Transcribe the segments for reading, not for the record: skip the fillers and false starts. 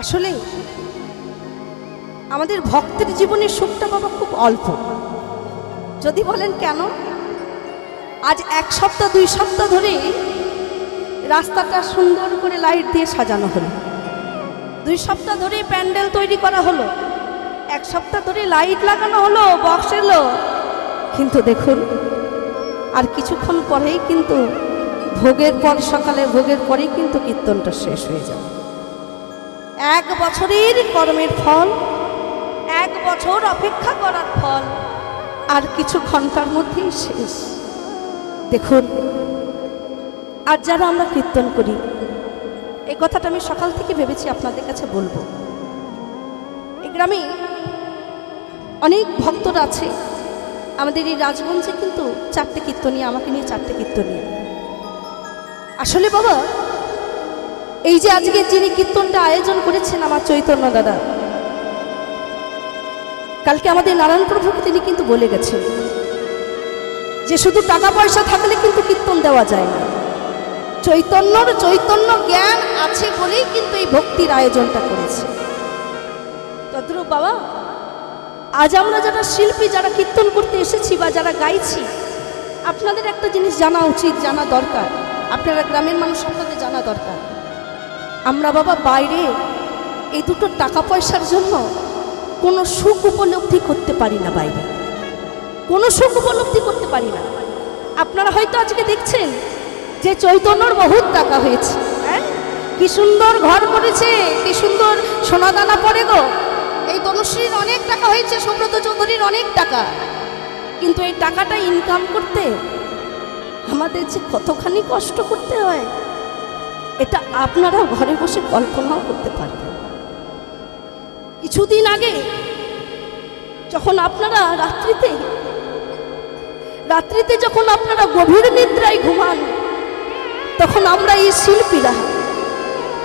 আসলে আমাদের ভক্তের জীবনের সুখটা বাবা খুব অল্প। যদি বলেন কেন, আজ 1 সপ্তাহ 2 সপ্তাহ ধরে রাস্তাটা সুন্দর করে লাইট দিয়ে সাজানো হলো, 2 সপ্তাহ ধরে প্যান্ডেল তৈরি করা হলো, 1 সপ্তাহ ধরে লাইট লাগানো হলো, বক্স এলো, কিন্তু দেখুন আর কিছুক্ষণ পরেই কিন্তু ভোগের পর, সকালে ভোগের পরেই কিন্তু কীর্তনটা শেষ হয়ে যাবে। 1 বছরের কর্মের ফল, 1 বছর অপেক্ষা করার ফল আর কিছু ঘন্টার মধ্যেই শেষ। দেখুন, আর যারা আমরা কীর্তন করি, এই কথাটা আমি সকাল থেকে ভেবেছি আপনাদের কাছে বলবো। এই গ্রামে অনেক ভক্তরা আছে, আমাদের এই রাজগঞ্জে কিন্তু 4টে কীর্তনিয়া, আমাকে নিয়ে 4টে কীর্তনিয়া। আসলে বাবা, এই যে আজকে যিনি কীর্তনটা আয়োজন করেছেন আমার চৈতন্য দাদা, কালকে আমাদের নারায়ণ প্রভুকে তিনি কিন্তু বলে গেছেন যে শুধু টাকা পয়সা থাকলে কিন্তু কীর্তন দেওয়া যায় না, চৈতন্য জ্ঞান আছে বলেই কিন্তু এই ভক্তির আয়োজনটা করেছে। তদ্রূপ বাবা, আজ আমরা যারা শিল্পী, যারা কীর্তন করতে এসেছি বা যারা গাইছি, আপনাদের একটা জিনিস জানা উচিত, জানা দরকার, আপনারা গ্রামের মানুষ, আপনাদের জানা দরকার, আমরা বাবা বাইরে এই দুটো টাকা পয়সার জন্য কোনো সুখ উপলব্ধি করতে পারি না, বাইরে কোনো সুখ উপলব্ধি করতে পারি না। আপনারা হয়তো আজকে দেখছেন যে চৈতন্যর বহুত টাকা হয়েছে, হ্যাঁ, কি সুন্দর ঘর করেছে, কি সুন্দর সোনাদানা পড়ে গো, এই তনুশ্রীর অনেক টাকা হয়েছে, সুব্রত চৌধুরীর অনেক টাকা, কিন্তু এই টাকাটা ইনকাম করতে আমাদের যে কতখানি কষ্ট করতে হয়, এটা আপনারা ঘরে বসে কল্পনাও করতে পারবেন। কিছুদিন আগে যখন আপনারা রাত্রিতে যখন আপনারা গভীর নিদ্রায় ঘুমান, তখন আমরা এই শিল্পীরা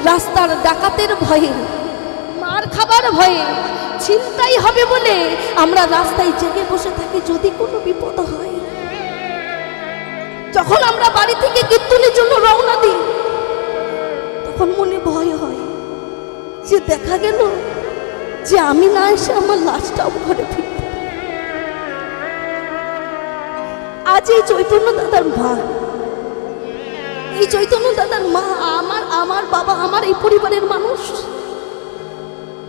রাস্তার ডাকাতের ভয়ে, মার খাবার ভয়ে, চিন্তাই হবে বলে আমরা রাস্তায় জেগে বসে থাকি যদি কোনো বিপদ হয়। যখন আমরা বাড়ি থেকে কীর্তনের জন্য রওনা দিই, তখন মনে ভয় হয় যে দেখা গেল যে আমি না এসে আমার লাশটাও ঘরে ফিরবে। আজ এই চৈতন্য দাদার মা, এই চৈতন্য দাদার মা, আমার বাবা, আমার এই পরিবারের মানুষ,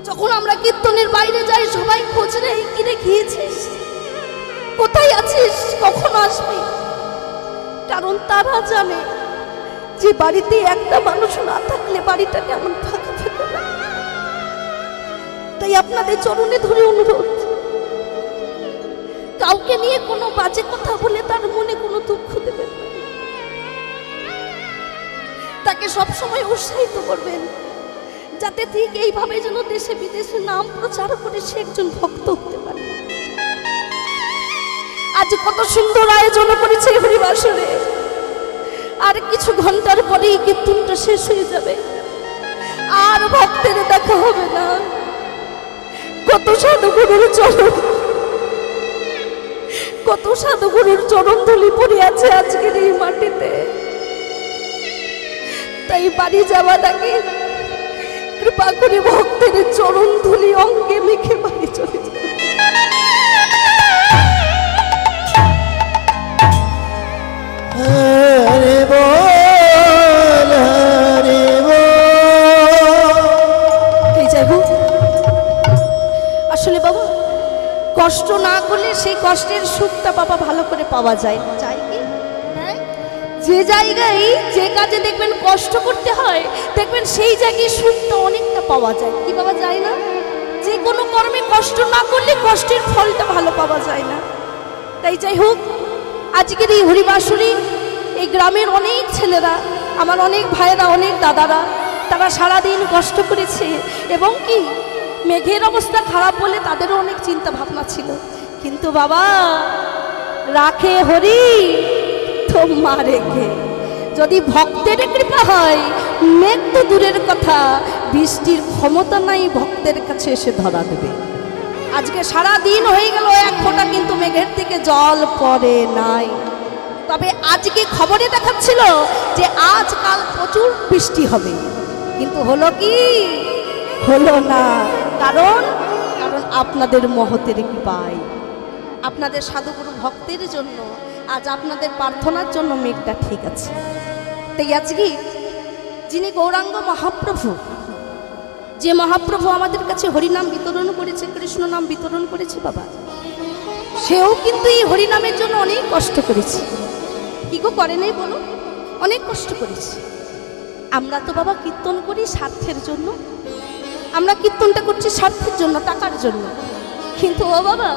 যখন আমরা কীর্তনের বাইরে যাই সবাই খোঁজ নেই, কিরে খেয়েছিস, কোথায় আছিস, কখন আসবি, কারণ তারা জানে যে বাড়িতে একটা মানুষ না থাকলে বাড়িটা কেমন ফাঁকা ফাঁকা লাগে। তাই আপনাদের চরণে ধরে অনুরোধ, কাউকে নিয়ে কোনো বাজে কথা বলে তার মনে কোনো দুঃখ দেবেন না, তাকে সবসময় উৎসাহিত করবেন, যাতে ঠিক এইভাবে যেন দেশে বিদেশে নাম প্রচার করে সে একজন ভক্ত হতে পারে। আজ কত সুন্দর আয়োজন করেছে হরিবাসরে, আর কিছু ঘন্টার পরেই কীর্তনটা শেষ হয়ে যাবে, আর ভক্তের দেখা হবে না। কত সাধুগুরুর চরণ ধুলি পড়ে আছে আজকের এই মাটিতে। তাই বাড়ি যাওয়ার আগে কৃপা করে ভক্তের চরণ ধুলি অঙ্গে মেখে বাড়ি চলে যাবে। আসলে বাবা, কষ্ট না করলে সেই কষ্টের সুখটা বাবা ভালো করে পাওয়া যায় না, চাই কি? হ্যাঁ, যে জায়গায় যে কাজে দেখবেন কষ্ট করতে হয়, দেখবেন সেই জায়গায় সুখটা অনেকটা পাওয়া যায়, কি পাওয়া যায় না? যে কোনো কর্মে কষ্ট না করলে কষ্টের ফলটা ভালো পাওয়া যায় না। তাই যাই হোক, আজকের এই হরিবাসরী, এই গ্রামের অনেক ছেলেরা, আমার অনেক ভাইয়েরা, অনেক দাদারা, তারা সারাদিন কষ্ট করেছে, এবং কি মেঘের অবস্থা খারাপ বলে তাদেরও অনেক চিন্তা ভাবনা ছিল, কিন্তু বাবা রাখে হরি তো মা রেখে। যদি ভক্তের কৃপা হয়, মেঘ তো দূরের কথা, বৃষ্টির ক্ষমতা নাই ভক্তের কাছে এসে ধরা দেবে। আজকে সারা দিন হয়ে গেল, 1 ফোঁটা কিন্তু মেঘের থেকে জল পড়ে নাই। তবে আজকে খবরে দেখাচ্ছিল যে আজকাল প্রচুর বৃষ্টি হবে, কিন্তু হলো কি হলো না। কারণ কারণ আপনাদের মহতের কৃপায়, আপনাদের সাধুগুরু ভক্তের জন্য, আজ আপনাদের প্রার্থনার জন্য মেঘটা ঠিক আছে। তাই আজকে যিনি গৌরাঙ্গ মহাপ্রভু, যে মহাপ্রভু আমাদের কাছে হরিনাম বিতরণ করেছে, কৃষ্ণ নাম বিতরণ করেছে বাবা, সেও কিন্তু এই হরিনামের জন্য অনেক কষ্ট করেছে। কি গো করে নাই বলো? অনেক কষ্ট করেছে। আমরা তো বাবা কীর্তন করি স্বার্থের জন্য, আমরা কীর্তনটা করছি স্বার্থের জন্য, টাকার জন্য। কিন্তু ও বাবা,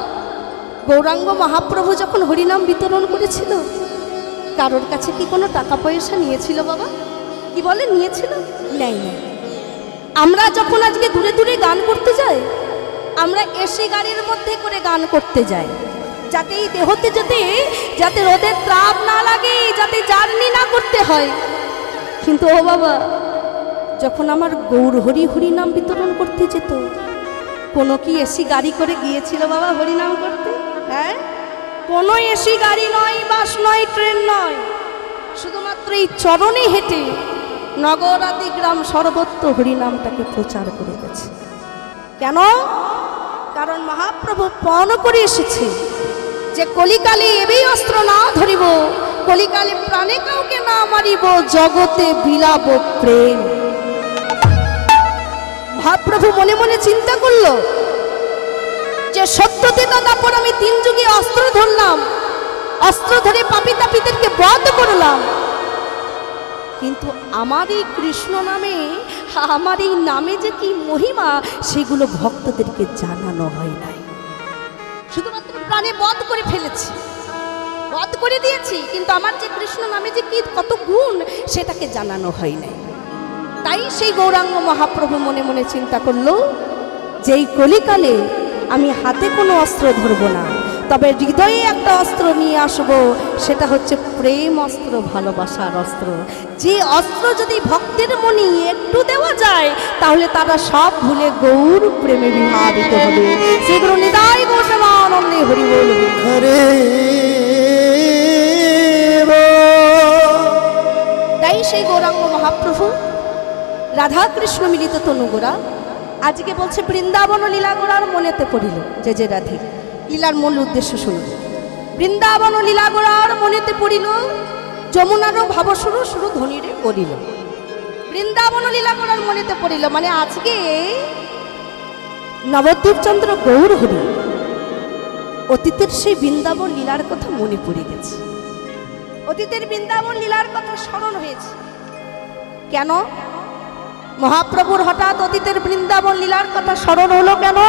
গৌরাঙ্গ মহাপ্রভু যখন হরিনাম বিতরণ করেছিল, কারোর কাছে কি কোনো টাকা পয়সা নিয়েছিল বাবা? কি বলে নিয়েছিল? নেই না। আমরা যখন আজকে দূরে দূরে গান করতে যাই, আমরা এসি গাড়ির মধ্যে করে গান করতে যাই, যাতে এই দেহতে যাতে রোদের তাপ না লাগে, যাতে জার্নি না করতে হয়। কিন্তু ও বাবা, যখন আমার গৌর হরি নাম বিতরণ করতে যেত, কোনো কি এসি গাড়ি করে গিয়েছিল বাবা হরিনাম করতে? হ্যাঁ, কোনো এসি গাড়ি নয়, বাস নয়, ট্রেন নয়, শুধুমাত্র এই চরণে হেঁটে নগর আদি গ্রাম সর্বত্র হরিনামটাকে প্রচার করে গেছে। কেন? কারণ মহাপ্রভু পণ করে এসেছে যে কলিকালে এবেই অস্ত্র না ধরিব, কলিকালে প্রাণে কাউকে না মারিব, জগতে বিলাব প্রেম। মহাপ্রভু মনে মনে চিন্তা করলো যে সত্যতে তারপর আমি 3 যুগে অস্ত্র ধরলাম, অস্ত্র ধরে পাপী তাপীদেরকে বধ করলাম, কিন্তু আমার এই কৃষ্ণ নামে, আমার এই নামে যে কি মহিমা, সেগুলো ভক্তদেরকে জানানো হয় নাই। শুধুমাত্র প্রাণে বধ করে ফেলেছি, বধ করে দিয়েছি, কিন্তু আমার যে কৃষ্ণ নামে যে কি কত গুণ, সেটাকে জানানো হয় নাই। তাই সেই গৌরাঙ্গ মহাপ্রভু মনে মনে চিন্তা করলো যে এই কলিকালে আমি হাতে কোনো অস্ত্র ধরবো না, তবে হৃদয়ে একটা অস্ত্র নিয়ে আসবো, সেটা হচ্ছে প্রেম অস্ত্র, ভালোবাসার অস্ত্র। যে অস্ত্র যদি ভক্তের মনে একটু দেওয়া যায়, তাহলে তারা সব ভুলে গৌর প্রেমে বিভাবিত হবে। সেগুলো নিদায় গোসেবা আনন্দে হরি বলবে। তাই সেই গৌরাঙ্গ মহাপ্রভু রাধা কৃষ্ণ মিলিত তনুগোরা আজকে বলছে বৃন্দাবন লীলা গোড়ার মনেতে পড়িল। যে রাধে লীলার মূল উদ্দেশ্য শুনুন। বৃন্দাবন লীলা গোড়ার মনেতে পড়িল, যমুনারও ভাবসুরু সুরু ধনীরে করিল। বৃন্দাবন লীলা গোড়ার মনেতে পড়িল মানে আজকে নবদ্বীপ চন্দ্র গৌর হরি অতীতের সেই বৃন্দাবন লীলার কথা মনে পড়ে গেছে, অতীতের বৃন্দাবন লীলার কথা স্মরণ হয়েছে। কেন মহাপ্রভুর হঠাৎ অতীতের বৃন্দাবন লীলার কথা স্মরণ হলো কেন?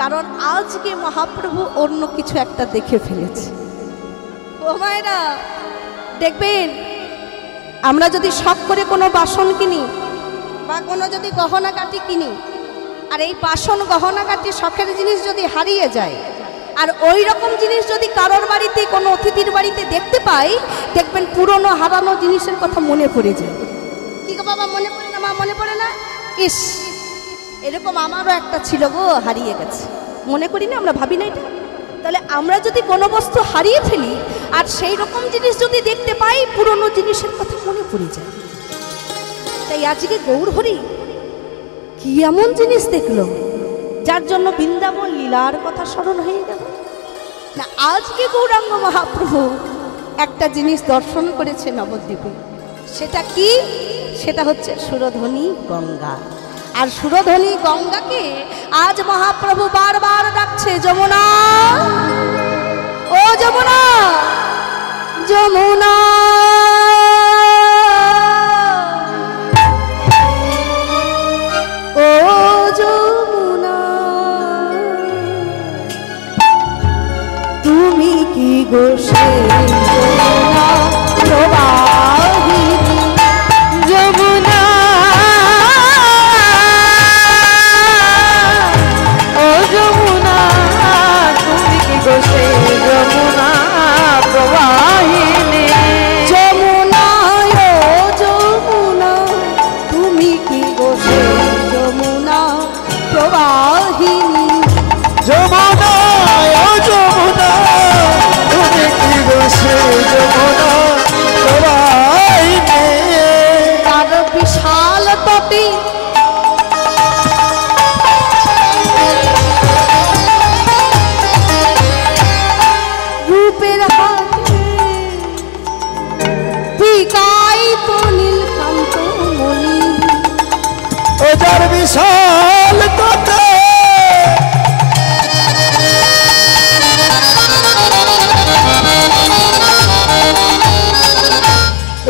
কারণ আজকে মহাপ্রভু অন্য কিছু একটা দেখে ফেলেছে। ও মায়েরা দেখবেন, আমরা যদি শখ করে কোনো বাসন কিনি বা কোনো যদি গহনা কাটি কিনি, আর এই বাসন গহনা কাটি শখের জিনিস যদি হারিয়ে যায়, আর ওই রকম জিনিস যদি কারোর বাড়িতে কোনো অতিথির বাড়িতে দেখতে পাই, দেখবেন পুরনো হারানো জিনিসের কথা মনে পড়ে যায়। কি গো বাবা, মনে পড়ে না? মা মনে পড়ে না? ইস, এরকম আমারও একটা ছিল গো, হারিয়ে গেছে। মনে করি না? আমরা ভাবি না এটা? তাহলে আমরা যদি কোনো বস্তু হারিয়ে ফেলি আর সেই রকম জিনিস যদি দেখতে পাই, পুরনো জিনিসের কথা মনে পড়ে যায়। তাই আজকে গৌর হরি কি এমন জিনিস দেখলো যার জন্য বৃন্দাবন লীলার কথা স্মরণ হয়ে গেল না? আজকে গৌরাঙ্গ মহাপ্রভু একটা জিনিস দর্শন করেছে নবদ্বীপে। সেটা কি? সেটা হচ্ছে সুরধ্বনি গঙ্গা। আর সুরধ্বনি গঙ্গাকে আজ মহাপ্রভু বারবার ডাকছে, যমুনা ও যমুনা, যমুনা ও যমুনা, তুমি কি গো সেই যমুনা প্রবাহিনী, যমুনা ও যমুনা, তুমি কি গো সেই যমুনা প্রবাহিনী, যমুনা ও যমুনা, তুমি কি গো সেই যমুনা প্রবাহিনী, যমুনা ও যমুনা, তুমি কি গো সেই যমুনা প্রবাহিনী। তার বিশাল তটে যার বিশাল তটে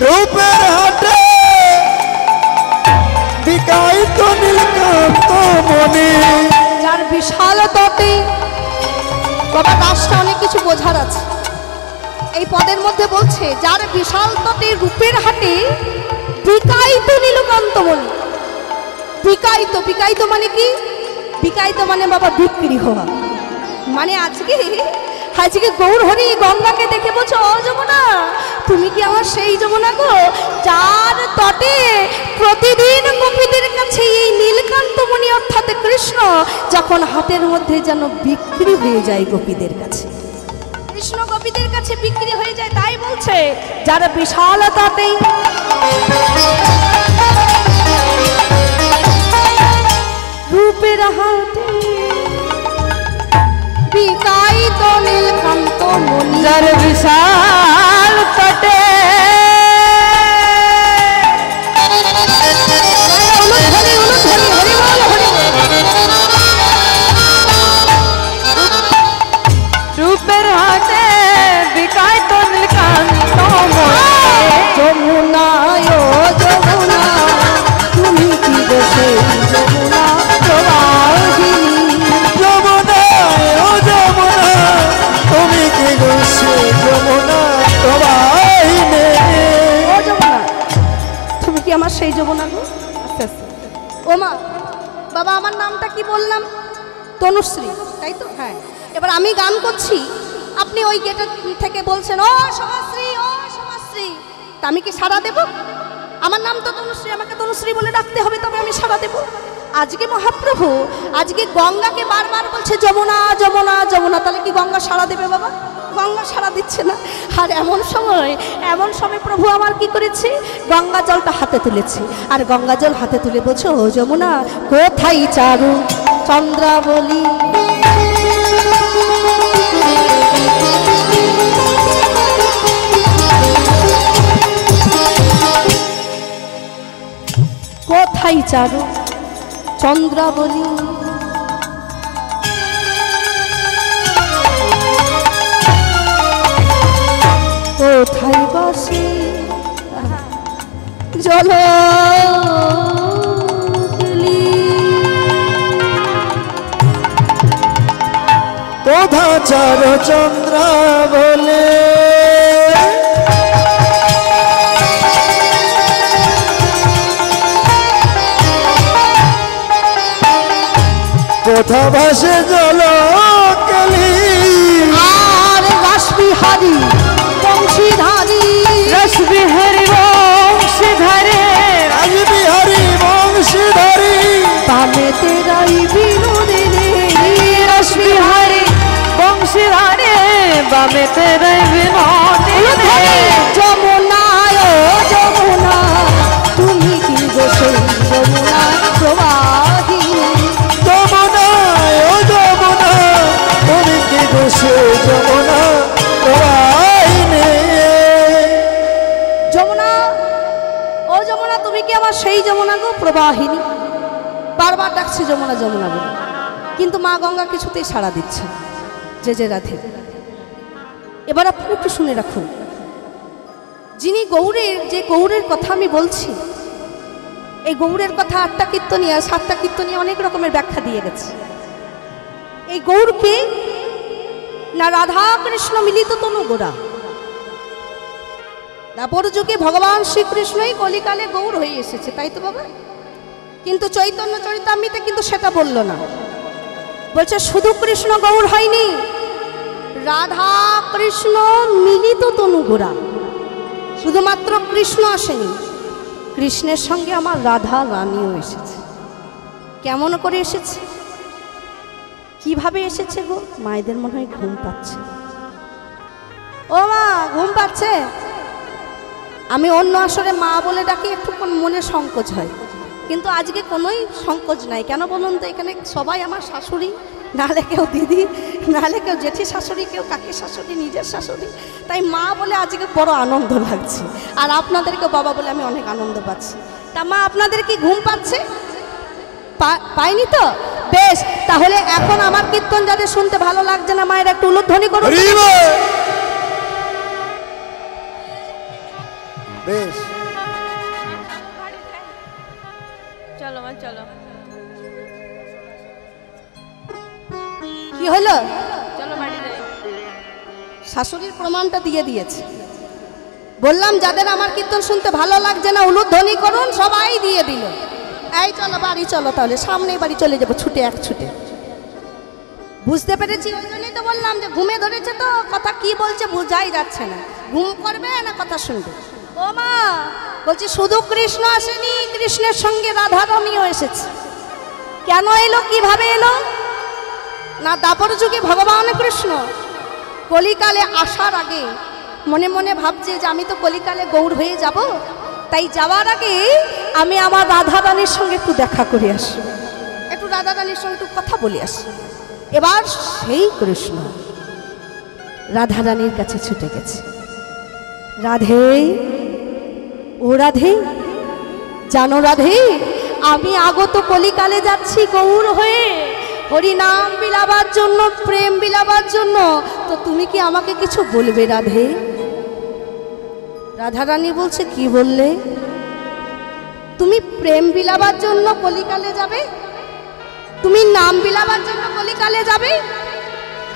রূপের হাটে বিকাই তো নীলকান্ত মনে। যার বিশাল তটে, বাবা রাষ্ট্র অনেক কিছু বোঝার আছে। এই পদের মধ্যে বলছে যার বিশাল তটে রূপের হাটে বিকাইত নীলকান্ত মনে। বিকাইত, বিকাইত মানে কি? বিকাইত মানে বাবা বিক্রি হওয়া। মানে আজকে আজকে গৌর হরি গঙ্গাকে দেখে বলছো, ও যমুনা তুমি কি আমার সেই যমুনা গো যার তটে প্রতিদিন গোপীদের কাছে এই নীলকান্তমণি অর্থাৎ কৃষ্ণ যখন হাটের মধ্যে যেন বিক্রি হয়ে যায় গোপীদের কাছে, কৃষ্ণ গোপীদের কাছে বিক্রি হয়ে যায়। তাই বলছে যার বিশাল তটে রূপের হাটে বিকাইত নীলকান্তমণি। যার বিশাল তটে রূপের হাটে বিকাইত নীলকান্তমণি। যমুনায় ও যমুনা তুমি কি বসে যমুনা প্রবাহিনী। যমুনা ও যমুনা তুমি কি বসে যমুনা প্রবাহিনী। ও যমুনা তুমি কি আমার সেই যমুনা গো? আস্তে আস্তে। ও মা বাবা আমার নামটা কি বললাম? তনুশ্রী, তাই তো? হ্যাঁ। এবার আমি গান করছি, আপনি ওই গেটের থেকে বলছেন ও সমাশ্রী, ও সমাশ্রী, তা আমি কি সাড়া দেব? আমার নাম তো তনুশ্রী, আমাকে তনুশ্রী বলে ডাকতে হবে, তবে আমি সাড়া দেব। আজকে মহাপ্রভু আজকে গঙ্গাকে বারবার বলছে যমুনা যমুনা যমুনা, তাহলে কি গঙ্গা সাড়া দেবে বাবা? গঙ্গা সাড়া দিচ্ছে না। আর এমন সময় প্রভু আমার কি করেছে, গঙ্গা জলটা হাতে তুলেছে, আর গঙ্গা জল হাতে তুলে বলছে ও যমুনা কোথায় চারু চন্দ্রাবলী। কোথায় চারু চন্দ্রাবলী কোথায় বসে জল কোথা চার চন্দ্র বলে কোথা ভাসে জল কেলি। আর রাসবিহারী বংশীধারী রসবিহারী বংশীধারে রাসবিহারী বংশীধারী পাবে তেরাই বিনোদে রসবিহারী বংশীধারে বামে তেরে বিনোদিনী। যমুনায় ও যমুনা তুমি কি বসে যমুনা প্রবাহিনী। যমুনা ও যমুনা তুমি কি বসে যমুনা প্রবাহিনী। যমুনা ও যমুনা তুমি কি আমার সেই যমুনা গো প্রবাহিনী। বারবার ডাকছে যমুনা যমুনা বলে, কিন্তু মা গঙ্গা কিছুতেই সাড়া দিচ্ছে না। যে রাধে। এবার আপনি একটু শুনে রাখুন, যিনি গৌরের, যে গৌরের কথা আমি বলছি, এই গৌরের কথা 8টা কীর্তনিয়া 7টা কীর্তনিয়া অনেক রকমের ব্যাখ্যা দিয়ে গেছে। এই গৌরকে না রাধা কৃষ্ণ মিলিত তনু গোরা। দাপর যুগে ভগবান শ্রীকৃষ্ণই কলিকালে গৌর হয়ে এসেছে, তাই তো বাবা? কিন্তু চৈতন্য চরিতামৃতে কিন্তু সেটা বলল না, বলছে শুধু কৃষ্ণ গৌর হয়নি, রাধা কৃষ্ণ মিলিত তনু গোরা। শুধুমাত্র কৃষ্ণ আসেনি, কৃষ্ণের সঙ্গে আমার রাধা রানীও এসেছে। কেমন করে এসেছে, কিভাবে এসেছে গো? মায়েদের মনে হয় ঘুম পাচ্ছে। ও মা ঘুম পাচ্ছে? আমি অন্য আসরে মা বলে ডাকি, একটু মনে সংকোচ হয়, কিন্তু আজকে কোনোই সংকোচ নাই। কেন বলুন তো? এখানে সবাই আমার শাশুড়ি, নাহলে কেউ দিদি, নাহলে কেউ জেঠি শাশুড়ি, কেউ কাকি শাশুড়ি, নিজের শাশুড়ি। তাই মা বলে আজকে বড় আনন্দ লাগছে, আর আপনাদেরকে বাবা বলে আমি অনেক আনন্দ পাচ্ছি। তা মা আপনাদের কি ঘুম পাচ্ছে? পাইনি তো? বেশ, তাহলে এখন আমার কীর্তন যাদের শুনতে ভালো লাগছে না, মায়ের একটু উলুধ্বনি করুন। বেশ, চলো মা চলো, কি হলো? চলো বাড়ি যাই। শাশুড়ির প্রমাণটা দিয়ে দিয়েছে। বললাম যাদের আমার কীর্তন শুনতে ভালো লাগছে না উলুধ্বনি করুন, সবাই দিয়ে দিল। এই চলো বাড়ি চলো, তাহলে সামনেই বাড়ি চলে যাবো ছুটে এক ছুটে। বুঝতে পেরেছি, ওই জন্যই তো বললাম যে ঘুমে ধরেছে তো, কথা কি বলছে বোঝাই যাচ্ছে না। ঘুম করবে না কথা শুনবে? ও মা, বলছি শুধু কৃষ্ণ আসেনি, কৃষ্ণের সঙ্গে রাধারানীও এসেছে। কেন এলো, কিভাবে এলো? না দাপর যুগে ভগবান কৃষ্ণ কলিকালে আসার আগে মনে মনে ভাবছে যে আমি তো কলিকালে গৌর হয়ে যাব, তাই যাওয়ার আগে আমি আমার রাধারানীর সঙ্গে একটু দেখা করে আসি, একটু রাধারানীর সঙ্গে একটু কথা বলে আসি। এবার সেই কৃষ্ণ রাধারানীর কাছে ছুটে গেছে। রাধে, ও রাধে, জানো রাধে, আমি আগত কলিকালে যাচ্ছি গৌর হয়ে, হরিনাম বিলাবার জন্য, প্রেম বিলাবার জন্য। তো তুমি কি আমাকে কিছু বলবে রাধে? রাধারানী বলছে, কি বললে? তুমি প্রেম বিলাবার জন্য কলিকালে যাবে, তুমি নাম বিলাবার জন্য কলিকালে যাবে,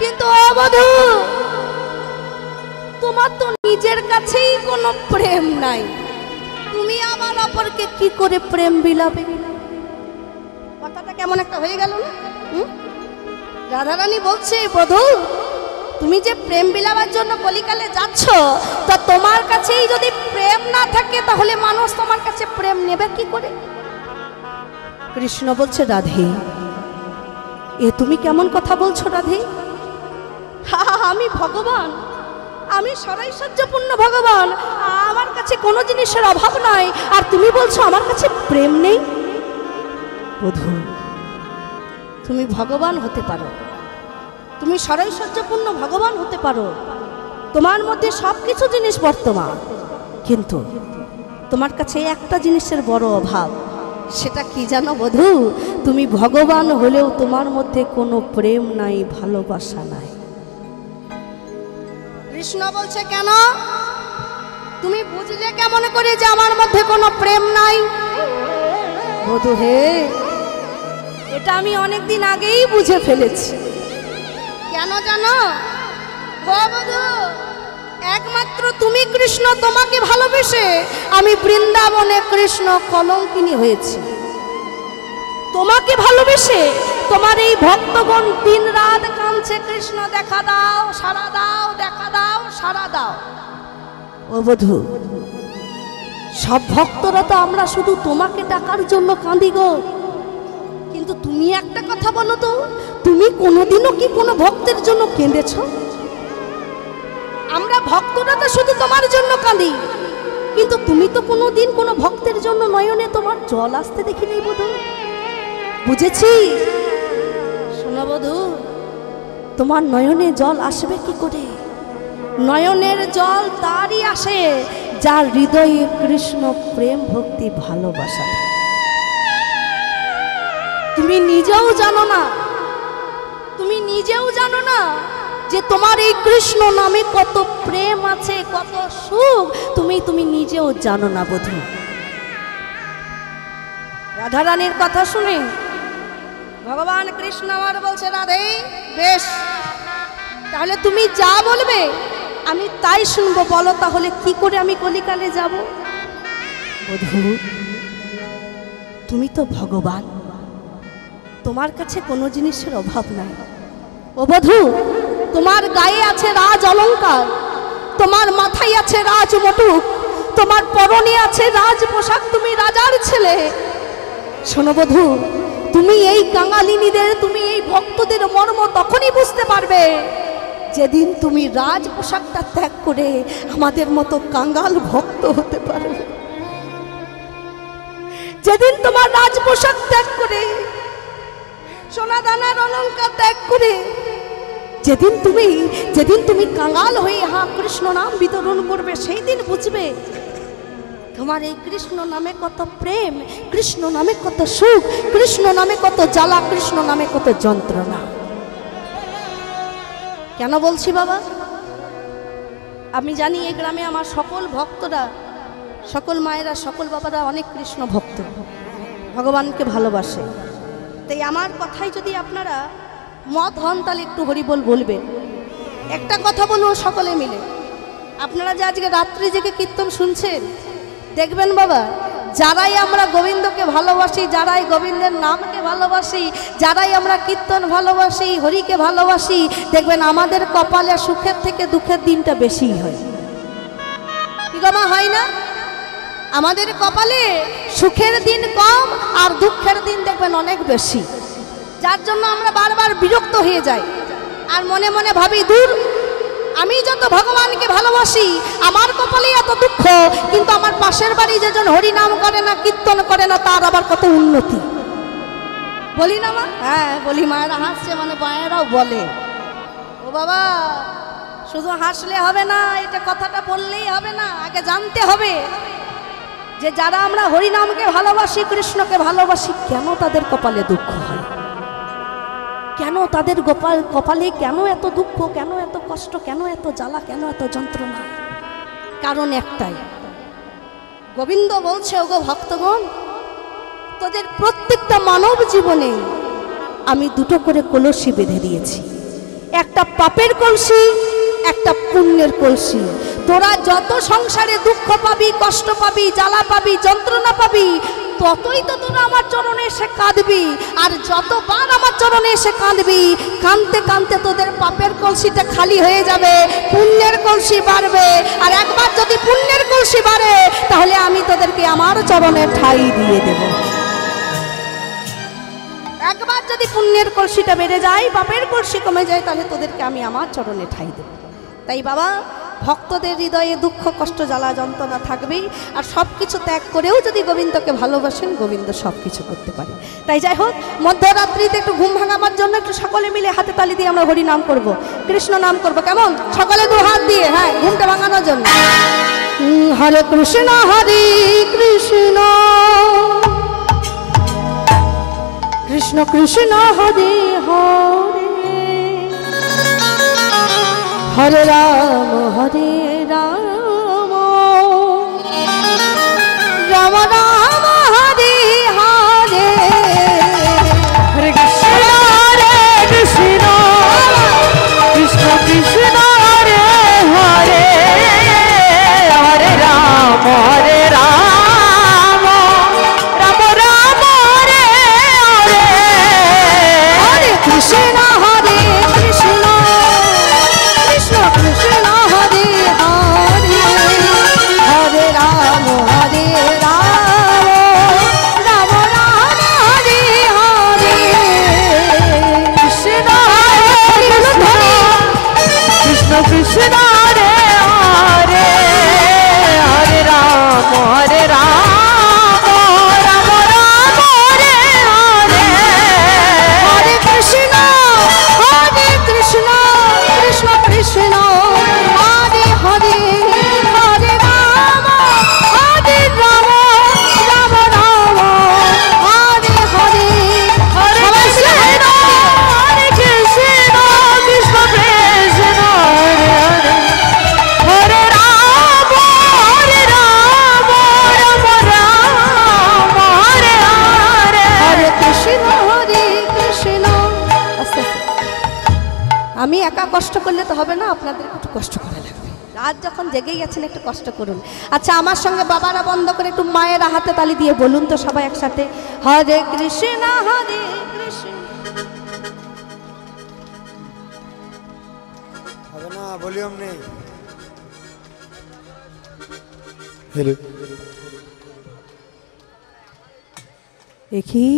কিন্তু অবধূ তোমার তো নিজের কাছেই কোনো প্রেম নাই, তুমি আমার অপরকে কি করে প্রেম বিলাবে? কথাটা কেমন একটা হয়ে গেল না? রাধারানী বলছে, বধূ তুমি যে প্রেম বিলাবার জন্য কলিকালে যাচ্ছ, তা তোমার কাছেই যদি প্রেম না থাকে তাহলে মানুষ তোমার কাছে প্রেম নেবে কি করে? কৃষ্ণ বলছে, রাধে, এ তুমি কেমন কথা বলছো রাধে? আমি ভগবান, আমি সরাইশ্বর্যপূর্ণ ভগবান, আমার কাছে কোনো জিনিসের অভাব নাই, আর তুমি বলছো আমার কাছে প্রেম নেই? বধূ, তুমি ভগবান হতে পারো, তুমি সরাইশ্বর্যপূর্ণ ভগবান হতে পারো, তোমার মধ্যে সব কিছু জিনিস বর্তমান, কিন্তু তোমার কাছে একটা জিনিসের বড় অভাব। সেটা কি জানো বধূ? তুমি ভগবান হলেও তোমার মধ্যে কোনো প্রেম নাই, ভালোবাসা নাই। কৃষ্ণ বলছে, কেন? তুমি বুঝলে কেমন করে যে আমার মধ্যে কোনো প্রেম নাই? বধূ হে, এটা আমি অনেকদিন আগেই বুঝে ফেলেছি। কেন জানো? ও বধূ, একমাত্র তুমি কৃষ্ণ, তোমাকে ভালোবেসে আমি বৃন্দাবনে কৃষ্ণ কলঙ্কিনী হয়েছি। তোমাকে ভালোবেসে তোমার এই ভক্তগণ দিন রাত কাঁদছে, কৃষ্ণ দেখা দাও, সারা দাও, দেখা দাও, সারা দাও। ও বধূ, সব ভক্তরা তো আমরা শুধু তোমাকে ডাকার জন্য কাঁদি গো, কিন্তু তুমি একটা কথা বলো তো, তুমি কোনোদিনও কি কোনো ভক্তের জন্য কেঁদেছ? আমরা ভক্তরা তো শুধু তোমার জন্য কাঁদি, কিন্তু তুমি তো কোনোদিন কোনো ভক্তের জন্য নয়নে তোমার জল আসতে দেখি নেই বধূ। বুঝেছি, শোনো বধূ, তোমার নয়নে জল আসবে কি করে? নয়নের জল তারই আসে যার হৃদয়ে কৃষ্ণ প্রেম ভক্তি ভালোবাসা। তুমি নিজেও জানো না, তুমি নিজেও জানো না যে তোমার এই কৃষ্ণ নামে কত প্রেম আছে, কত সুখ, তুমি নিজেও জানো না বধূ। রাধারানীর কথা শুনে ভগবান কৃষ্ণ আমার বলছে, রাধে বেশ, তাহলে তুমি যা বলবে আমি তাই শুনবো, বলো তাহলে কি করে আমি কলিকালে যাব? বধূ, তুমি তো ভগবান, তোমার কাছে কোনো জিনিসের অভাব নাই। ও বধূ, তোমার গায়ে আছে রাজ অলংকার, তোমার মাথায় আছে রাজ মুকুট, তোমার পরনে আছে রাজ পোশাক, তুমি রাজার ছেলে। শোনো বধূ, তুমি এই কাঙালিনীদের, তুমি এই ভক্তদের মর্ম তখনই বুঝতে পারবে যেদিন তুমি রাজ পোশাকটা ত্যাগ করে আমাদের মতো কাঙ্গাল ভক্ত হতে পারবে। যেদিন তোমার রাজ পোশাক ত্যাগ করে, সোনা দানার অলংকার ত্যাগ করে, যেদিন তুমি কাঙ্গাল হয়ে কৃষ্ণ নাম বিতরণ করবে, সেই দিন বুঝবে তোমার এই কৃষ্ণ নামে কত প্রেম, কৃষ্ণ নামে কত সুখ, কৃষ্ণ নামে কত জ্বালা, কৃষ্ণ নামে কত যন্ত্রণা। কেন বলছি বাবা? আমি জানি এই গ্রামে আমার সকল ভক্তরা, সকল মায়েরা, সকল বাবারা অনেক কৃষ্ণ ভক্ত, ভগবানকে ভালোবাসে। তাই আমার কথাই যদি আপনারা মত হন তাহলে একটু হরিবোল বলবেন। একটা কথা বলুন সকলে মিলে, আপনারা যে আজকে রাত্রি জেগে কীর্তন শুনছেন, দেখবেন বাবা, যারাই আমরা গোবিন্দকে ভালোবাসি, যারাই গোবিন্দের নামকে ভালোবাসি, যারাই আমরা কীর্তন ভালোবাসি, হরিকে ভালোবাসি, দেখবেন আমাদের কপালে সুখের থেকে দুঃখের দিনটা বেশি হয়। কি গো মা, হয় না? আমাদের কপালে সুখের দিন কম আর দুঃখের দিন দেখবেন অনেক বেশি, যার জন্য আমরা বারবার বিরক্ত হয়ে যাই আর মনে মনে ভাবি, দূর, আমি যত ভগবানকে ভালোবাসি আমার কপালে এত দুঃখ, কিন্তু আমার পাশের বাড়ি যেজন হরি নাম করে না, কীর্তন করে না, তার আবার কত উন্নতি। বলি না মা? হ্যাঁ বলি। মায়েরা হাসছে, মানে মায়েরাও বলে। ও বাবা, শুধু হাসলে হবে না, এটা কথাটা বললেই হবে না, আগে জানতে হবে যে যারা আমরা হরি নামকে ভালোবাসি, কৃষ্ণকে ভালোবাসি, কেন তাদের কপালে দুঃখ হয়, কেন তাদের কপালে কেন এত দুঃখ, কেন এত কষ্ট, কেন এত জ্বালা, কেন এত যন্ত্রণা? কারণ একটাই, গোবিন্দ বলছে, ওগো ভক্তগণ, তোদের প্রত্যেকটা মানব জীবনে আমি দুটো করে কলসি বেঁধে দিয়েছি, একটা পাপের কলসি, একটা পুণ্যের কলসি। তোরা যত সংসারে দুঃখ পাবি, কষ্ট পাবি, জ্বালা পাবি, যন্ত্রণা পাবি, ততই তো তোরা আমার চরণে এসে কাঁদবি। আর যতবার আমার চরণে এসে কাঁদবি, কাঁদতে কাঁদতে তোদের পাপের কলসিটা খালি হয়ে যাবে, পুণ্যের কলসি বাড়বে। আর একবার যদি পুণ্যের কলসি বাড়ে, তাহলে আমি তোদেরকে আমার চরণে ঠাঁই দিয়ে দেব। একবার যদি পুণ্যের কলসিটা বেড়ে যায়, পাপের কলসি কমে যায়, তাহলে তোদেরকে আমি আমার চরণে ঠাঁই দেব। তাই বাবা, ভক্তদের হৃদয়ে দুঃখ, কষ্ট, জ্বালা, যন্ত্রণা থাকবেই। আর সব কিছু ত্যাগ করেও যদি গোবিন্দকে ভালোবাসেন, গোবিন্দ সব কিছু করতে পারে। তাই যাই হোক, মধ্যরাত্রিতে একটু ঘুম ভাঙাবার জন্য একটু সকলে মিলে হাতে তালি দিয়ে আমরা হরি নাম করবো, কৃষ্ণ নাম করবো। কেমন? সকলে দু হাত দিয়ে, হ্যাঁ, ঘুমটা ভাঙানোর জন্য। হরে কৃষ্ণ, হরে কৃষ্ণ, কৃষ্ণ কৃষ্ণ, হরে হরে, হরে রাম, হরে রাম, রাম রাম, হরে হরে, হরে কৃষ্ণ, হরে কৃষ্ণ, কৃষ্ণ কৃষ্ণ, হরে হরে, হরে রাম, হরে রাম, রাম রাম, হরে হরে, হরে কৃষ্ণ, হরে কৃষ্ণ, কৃষ্ণ কৃষ্ণ, হরে হরে, হরে রাম, হরে রাম, রাম রাম, হরে হরে, কৃষ্ণ কৃষ্ণ, কৃষ্ণ হরে হরে, হরে রাম, হরে রাম, রাম রাম, হরে হরে, হরে কৃষ্ণ, হরে কৃষ্ণ, কৃষ্ণ কৃষ্ণ, হরে হরে, হরে রাম, হরে রাম, রাম রাম, হরে হরে, হরে কৃষ্ণ, হরে কৃষ্ণ, কৃষ্ণ কৃষ্ণ, হরে হরে, হরে রাম, হরে রাম, রাম রাম, হরে হরে, হরে কৃষ্ণ, হরে কৃষ্ণ। আস্তে আস্তে, আমি একা কষ্ট করলে তো হবে না, আপনাদের একটু কষ্ট করা লাগবে। রাত যখন জেগে গেছেন, একটু কষ্ট করুন। আচ্ছা, আমার সঙ্গে বাবারা বন্ধ করে একটু মায়েরা হাতে তালি দিয়ে বলুন তো সবাই একসাথে, হরে কৃষ্ণ, হরে কৃষ্ণ। হবে না, ভলিউম নেই। হ্যালো, দেখি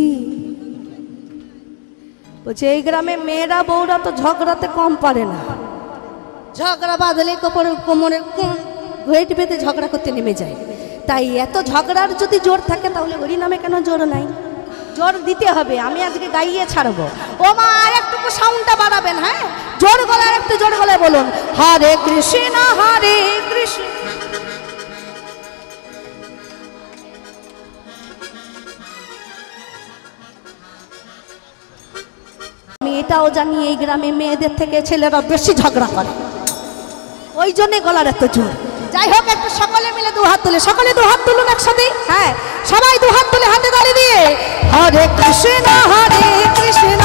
বলছে, এই গ্রামে মেয়েরা বউরা তো ঝগড়াতে কম পারে না, ঝগড়া বাঁধলে কোমরের ঘেট বেঁধে ঝগড়া করতে নেমে যায়। তাই এত ঝগড়ার যদি জোর থাকে, তাহলে হরি নামে কেন জোর নাই? জোর দিতে হবে। আমি আজকে গাইয়ে ছাড়বো। ও মা, আর একটু সাউন্ডটা বাড়াবেন, হ্যাঁ, জোর গলায়, একটু জোর গলায় বলুন, হরে কৃষ্ণ, হরে কৃষ্ণ, এটাও জানি এই গ্রামে মেয়েদের থেকে ছেলেরা বেশি ঝগড়া করে, ওই জন্যে গলার এত জোর। যাই হোক, একটু সকলে মিলে দু হাত তুলে, সকলে দু হাত তুলুন একসাথে। হ্যাঁ, সবাই দু হাত তুলে হাতে তালি দিয়ে হরে কৃষ্ণ হরে কৃষ্ণ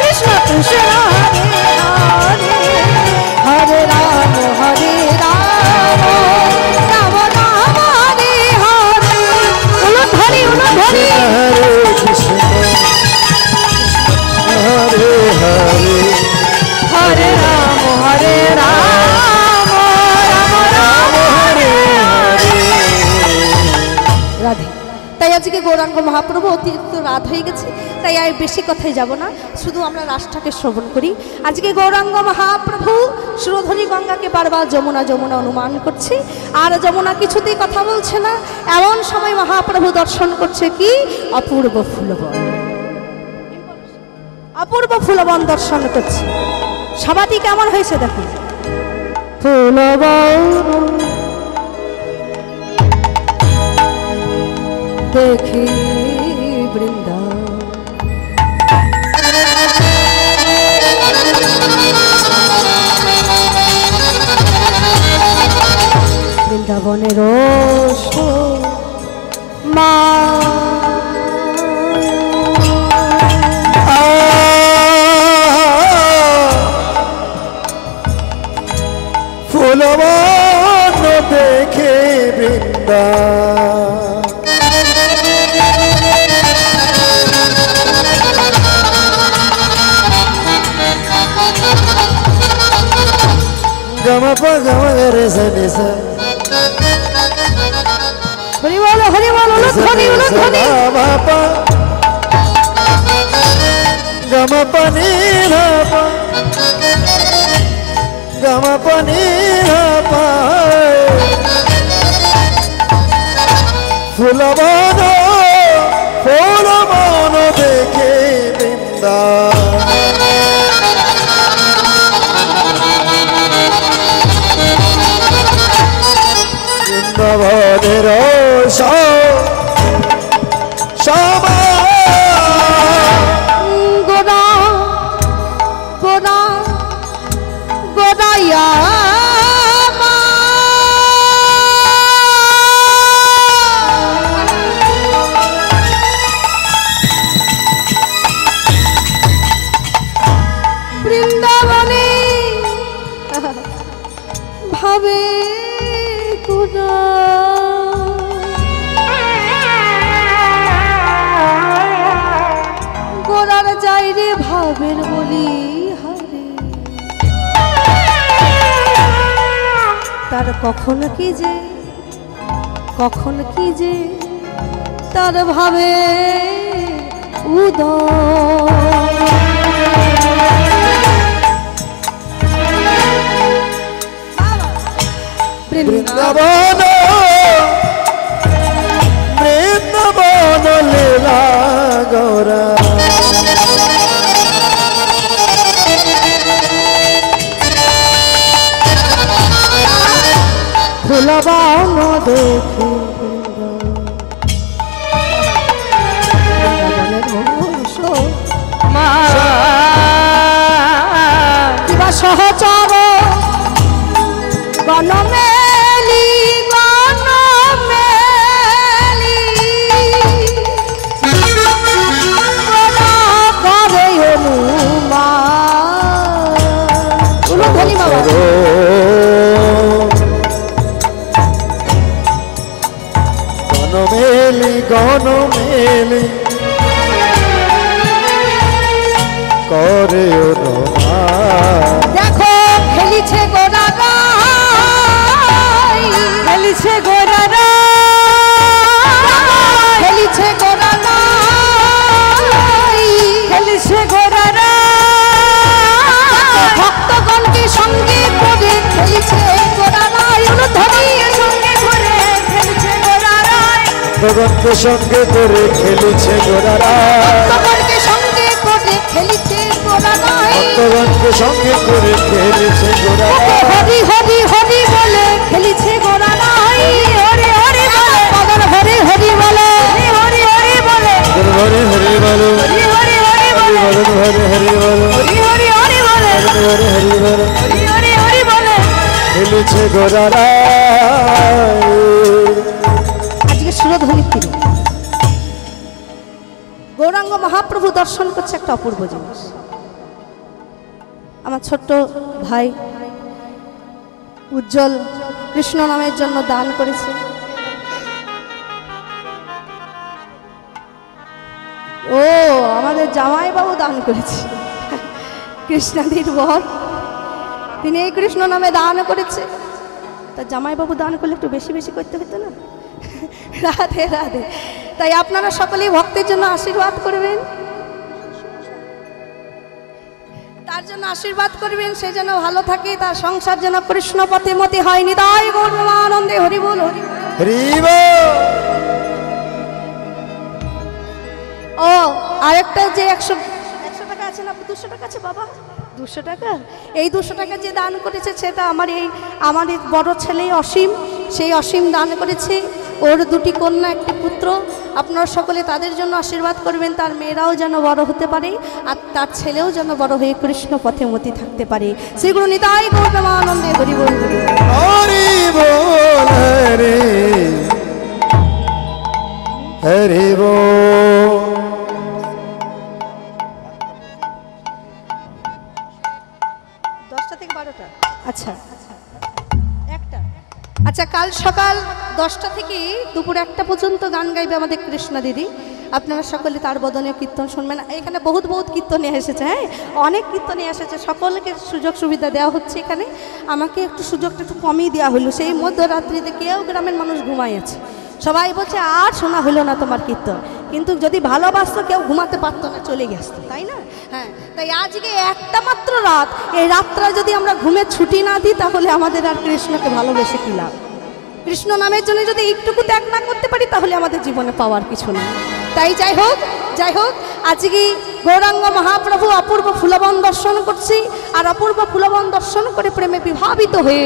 কৃষ্ণ কৃষ্ণ হরে হরে হরে রাম হরে রাম রাম রাম হরে হরে। উলুন ধরি উলুন ধরি। হরে কৃষ্ণ হরে হরে হরে রাম হরে রাম রাম রাম হরে হরে। রাধে। তাই আজকে গৌরাঙ্গ মহাপ্রভু অতিরিক্ত রাত হয়ে গেছে, তাই আর বেশি কথাই যাব না, শুধু আমরা রাসটাকে শ্রবণ করি। আজকে গৌরাঙ্গ মহাপ্রভু সুরধনী গঙ্গাকে বারবার যমুনা যমুনা অনুমান করছে, আর যমুনা কিছুতেই কথা বলছে না। এমন সময় মহাপ্রভু দর্শন করছে কি অপূর্ব ফুলবন, অপূর্ব ফুলবন দর্শন করছে। সবাটি কেমন হয়েছে দেখুন, ফুলবন দেখি বৃন্দাবন, বৃন্দাবনের মা ফুলবন দেখে বৃন্দা গমপ গম রে সনি স হরি বল উলুধ্বনি উলুধ্বনি গমপ গমপ নি প গমপ নি প ফুলবন ফুলবন দেখে বৃন্দা বৃন্দাবনের সবা গোরা গোরা গোরাইয়া বৃন্দাবনে ভাবে গোরার যাই রে ভাবের বলি হারে, তার কখন কি যে তার ভাবে বৃন্দাবন বৃন্দাবন লীলা গৌরা ফুলবন দেখি কিবা সহচর গণমেলি গণমেলি করে অনুমান উলুধ্বনি বাবা গণমেলি গণমেলি করে অনুমান দেখো খেলিছে গোরারা খেলিছে গোরারা খেলিছে গোরারা খেলিছে গোরারা ভক্তগণকে সঙ্গে করে খেলিছে গোরারা অনুধ্বনি সঙ্গে করে খেলিছে গোরারা ভগবন্ত সঙ্গে করে খেলিছে গোরারা ভক্তগণকে সঙ্গে করে খেলিছে গোরারা ভক্তগণকে সঙ্গে করে খেলিছে গোরারা হরি হরি হরি বলে খেলিছে গোরারা হরি হরি বলে পদর হরি হরি বলে হরি হরি বলে হরি হরি বলো হরি হরি হরি বলে হরি হরি খেলিছে গোরারা। আজকে সুরধ্বনি তীরে গৌরাঙ্গ মহাপ্রভু দর্শন করছে একটা অপূর্ব জিনিস। আমার ছোট্ট ভাই উজ্জ্বল কৃষ্ণ নামের জন্য দান করেছে। ও আমাদের জামাইবাবু দান করেছে, কৃষ্ণাদির বর, তিনি এই কৃষ্ণ নামে দান করেছে। তা জামাইবাবু দান করলে একটু বেশি বেশি করতে হতো না? রাধে রাধে। তাই আপনারা সকলেই ভক্তের জন্য আশীর্বাদ করবেন, তার জন্য আশীর্বাদ করবেন, সে যেন ভালো থাকে, তার সংসার যেন কৃষ্ণ পথে মতি হয়। নিতাই গৌর আনন্দে হরি বল হরি হরিবল। ও আরেকটা যে 100 টাকা আছে না, 200 টাকা আছে বাবা, 200 টাকা, এই 200 টাকা যে দান করেছে সেটা আমাদের বড় ছেলে অসীম, সেই অসীম দান করেছে। ওর 2টি কন্যা 1টি পুত্র। আপনারা সকলে তাদের জন্য আশীর্বাদ করবেন, তার মেয়েরাও যেন বড় হতে পারে আর তার ছেলেও যেন বড় হয়ে কৃষ্ণ পথে মতি থাকতে পারে। শ্রীগুরু নিতাই গৌর আনন্দে হরি বল হরি বল হরি হরি বল। 10টা থেকে 12টা, আচ্ছা একটা, আচ্ছা কাল সকাল 10টা থেকে দুপুর 1টা পর্যন্ত গান গাইবে আমাদের কৃষ্ণা দিদি। আপনারা সকলে তার বদনে কীর্তন শুনবেন। এখানে বহুত কীর্তনে এসেছে, হ্যাঁ অনেক কীর্তনে এসেছে, সকলকে সুযোগ সুবিধা দেওয়া হচ্ছে। এখানে আমাকে একটু সুযোগটা একটু কমই দেওয়া হলো। সেই মধ্যরাত্রিতে কেউ গ্রামের মানুষ ঘুমাই আছে, সবাই বলছে আর শোনা হলো না তোমার কীর্তন, কিন্তু যদি ভালোবাসতো কেউ ঘুমাতে পারতো না, চলে গেছে, তাই না? হ্যাঁ, তাই আজকে একটা মাত্র রাত, এই রাতটা যদি আমরা ঘুমে ছুটি না দিই তাহলে আমাদের আর কৃষ্ণকে ভালোবেসে কি লাভ? কৃষ্ণ নামের জন্য যদি একটুকু ত্যাগ না করতে পারি তাহলে আমাদের জীবনে পাওয়ার কিছু নেই। তাই যাই হোক আজকে গৌরাঙ্গ মহাপ্রভু অপূর্ব ফুলবন দর্শন করছি, আর অপূর্ব ফুলবন দর্শন করে প্রেমে বিভাবিত হয়ে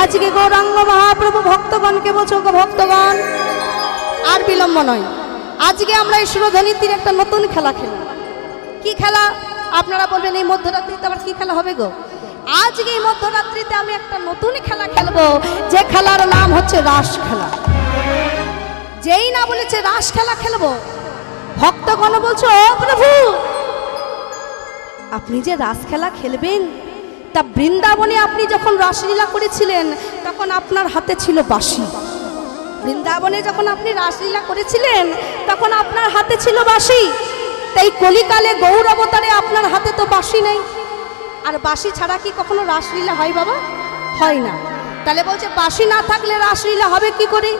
আজকে গৌরাঙ্গ মহাপ্রভু ভক্তগণকে বলছো, ভক্তগণ আর বিলম্ব নয়, আজকে আমরা এই সুরধ্বনির তীরে একটা নতুন খেলা খেলি। কি খেলা? আপনারা বলবেন এই মধ্যরাত্রিতে আবার কি খেলা হবে গো? আজকে এই মধ্যরাত্রিতে আমি একটা নতুন খেলা খেলবো, যে খেলার নাম হচ্ছে রাস খেলা। যেই না বলেছে রাস খেলা খেলবো, ভক্তগণ বলছো ও প্রভু আপনি যে রাস খেলা খেলবেন, তা বৃন্দাবনে আপনি যখন রাসলীলা করেছিলেন তখন আপনার হাতে ছিল বাঁশি। বৃন্দাবনে যখন আপনি রাসলীলা করেছিলেন তখন আপনার হাতে ছিল বাঁশি। তাই কলিকালে গৌর অবতারে আপনার হাতে তো বাঁশি নেই, আর বাঁশি ছাড়া কি কখনো রাসলীলা হয় বাবা? হয় না। তাহলে বলছে বাঁশি না থাকলে রাসলীলা হবে কি করে?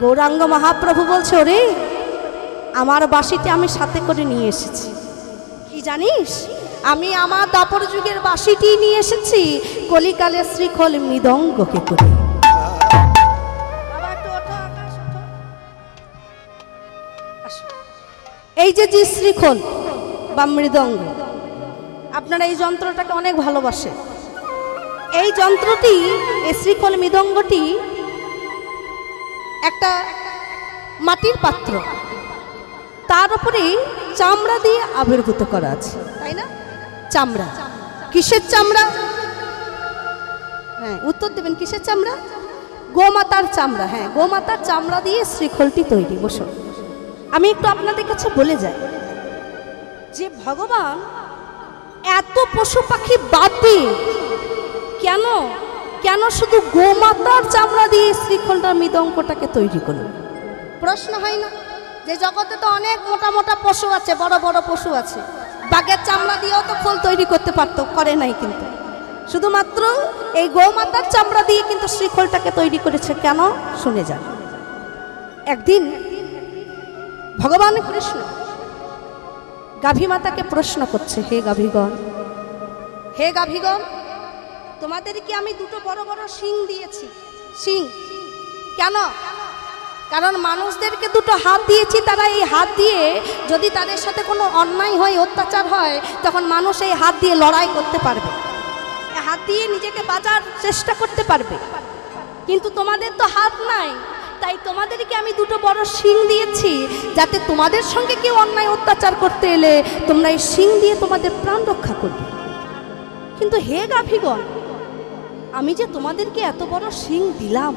গৌরাঙ্গ মহাপ্রভু বলছে ওরে আমার বাঁশিটি আমি সাথে করে নিয়ে এসেছি। কি জানিস? আমি আমার দাপর যুগের বাঁশিটি নিয়ে এসেছি কলিকালে শ্রীখল মৃদঙ্গকে করে। এই যে শ্রীখল বা মৃদঙ্গ, আপনারা এই যন্ত্রটাকে অনেক ভালোবাসে। এই যন্ত্রটি, এই শ্রীখল মৃদঙ্গটি একটা মাটির পাত্র, তার উপরে চামড়া দিয়ে আবির্ভূত করা আছে, তাই না? চামড়া, কিসের চামড়া? হ্যাঁ উত্তর দেবেন, কিসের চামড়া? গোমাতার চামড়া। হ্যাঁ, গোমাতার চামড়া দিয়ে শ্রীখলটি তৈরি। বসুন, আমি একটু আপনাদের কাছে বলে যাই যে ভগবান এত পশু পাখি বাদ দিয়ে কেন শুধু গোমাতার চামড়া দিয়ে শ্রীখলটার মৃদঙ্গটাকে তৈরি করল? প্রশ্ন হয় না যে জগতে তো অনেক মোটা মোটা পশু আছে, বড় বড় পশু আছে, বাঘের চামড়া দিয়েও তো খোল তৈরি করতে পারতো, করে নাই। কিন্তু শুধুমাত্র এই গোমাতার চামড়া দিয়ে কিন্তু শ্রীখলটাকে তৈরি করেছে। কেন? শুনে যান। একদিন ভগবান কৃষ্ণ গাভী মাতাকে প্রশ্ন করছে, হে গাভীগণ, তোমাদের কি আমি দুটো বড় বড় শিং দিয়েছি? শিং কেন? কারণ মানুষদেরকে দুটো হাত দিয়েছি, তারা এই হাত দিয়ে যদি তাদের সাথে কোনো অন্যায় হয়, অত্যাচার হয়, তখন মানুষ এই হাত দিয়ে লড়াই করতে পারবে, হাত দিয়ে নিজেকে বাঁচার চেষ্টা করতে পারবে। কিন্তু তোমাদের তো হাত নাই, তাই তোমাদেরকে আমি দুটো বড় শিং দিয়েছি, যাতে তোমাদের সঙ্গে কেউ অন্যায় অত্যাচার করতে এলে তোমরা এই শিং দিয়ে তোমাদের প্রাণ রক্ষা করবে। কিন্তু হে গাভীগণ, আমি যে তোমাদেরকে এত বড় শিং দিলাম,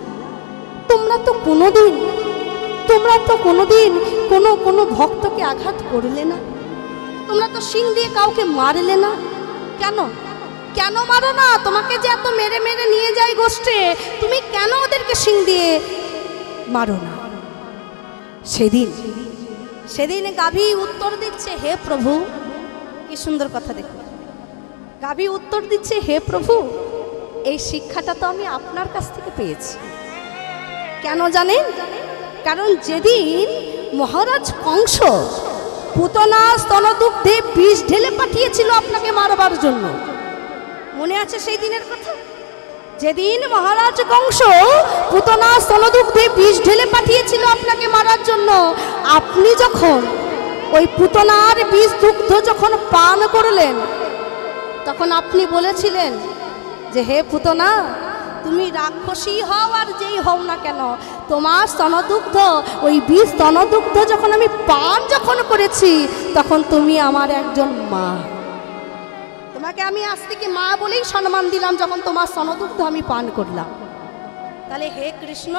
তোমরা তো কোনোদিন কোনো ভক্তকে আঘাত করলে না, তোমরা তো শিং দিয়ে কাউকে মারলে না। কেন মারো না? তোমাকে যে এত মেরে মেরে নিয়ে যায় গোষ্ঠে, তুমি কেন ওদেরকে শিং দিয়ে মারো না? সেদিন গাভী উত্তর দিচ্ছে, হে প্রভু, কি সুন্দর কথা দেখো, গাভী উত্তর দিচ্ছে, হে প্রভু, এই শিক্ষাটা তো আমি আপনার কাছ থেকে পেয়েছি। কেন জানেন? কারণ যেদিন মহারাজ কংস পুতনা স্তনদুগ্ধে বিষ ঢেলে পাঠিয়েছিল আপনাকে মারবার জন্য, মনে আছে সেই দিনের কথা? যেদিন মহারাজ কংস পুতনা স্তনদুগ্ধে বিষ ঢেলে পাঠিয়েছিল আপনাকে মারার জন্য, আপনি যখন ওই পুতনার বিষ দুগ্ধ যখন পান করলেন, তখন আপনি বলেছিলেন যে হে পুতনা, তুমি রাক্ষসী হও আর যেই হও না কেন, তোমার স্তনদুগ্ধ, ওই বিষ স্তনদুগ্ধ যখন আমি পান করেছি, তখন তুমি আমার একজন মা। তোমাকে আমি আজ থেকে মা বলেই সম্মান দিলাম যখন তোমার স্তনদুগ্ধ আমি পান করলাম। তাহলে হে কৃষ্ণ,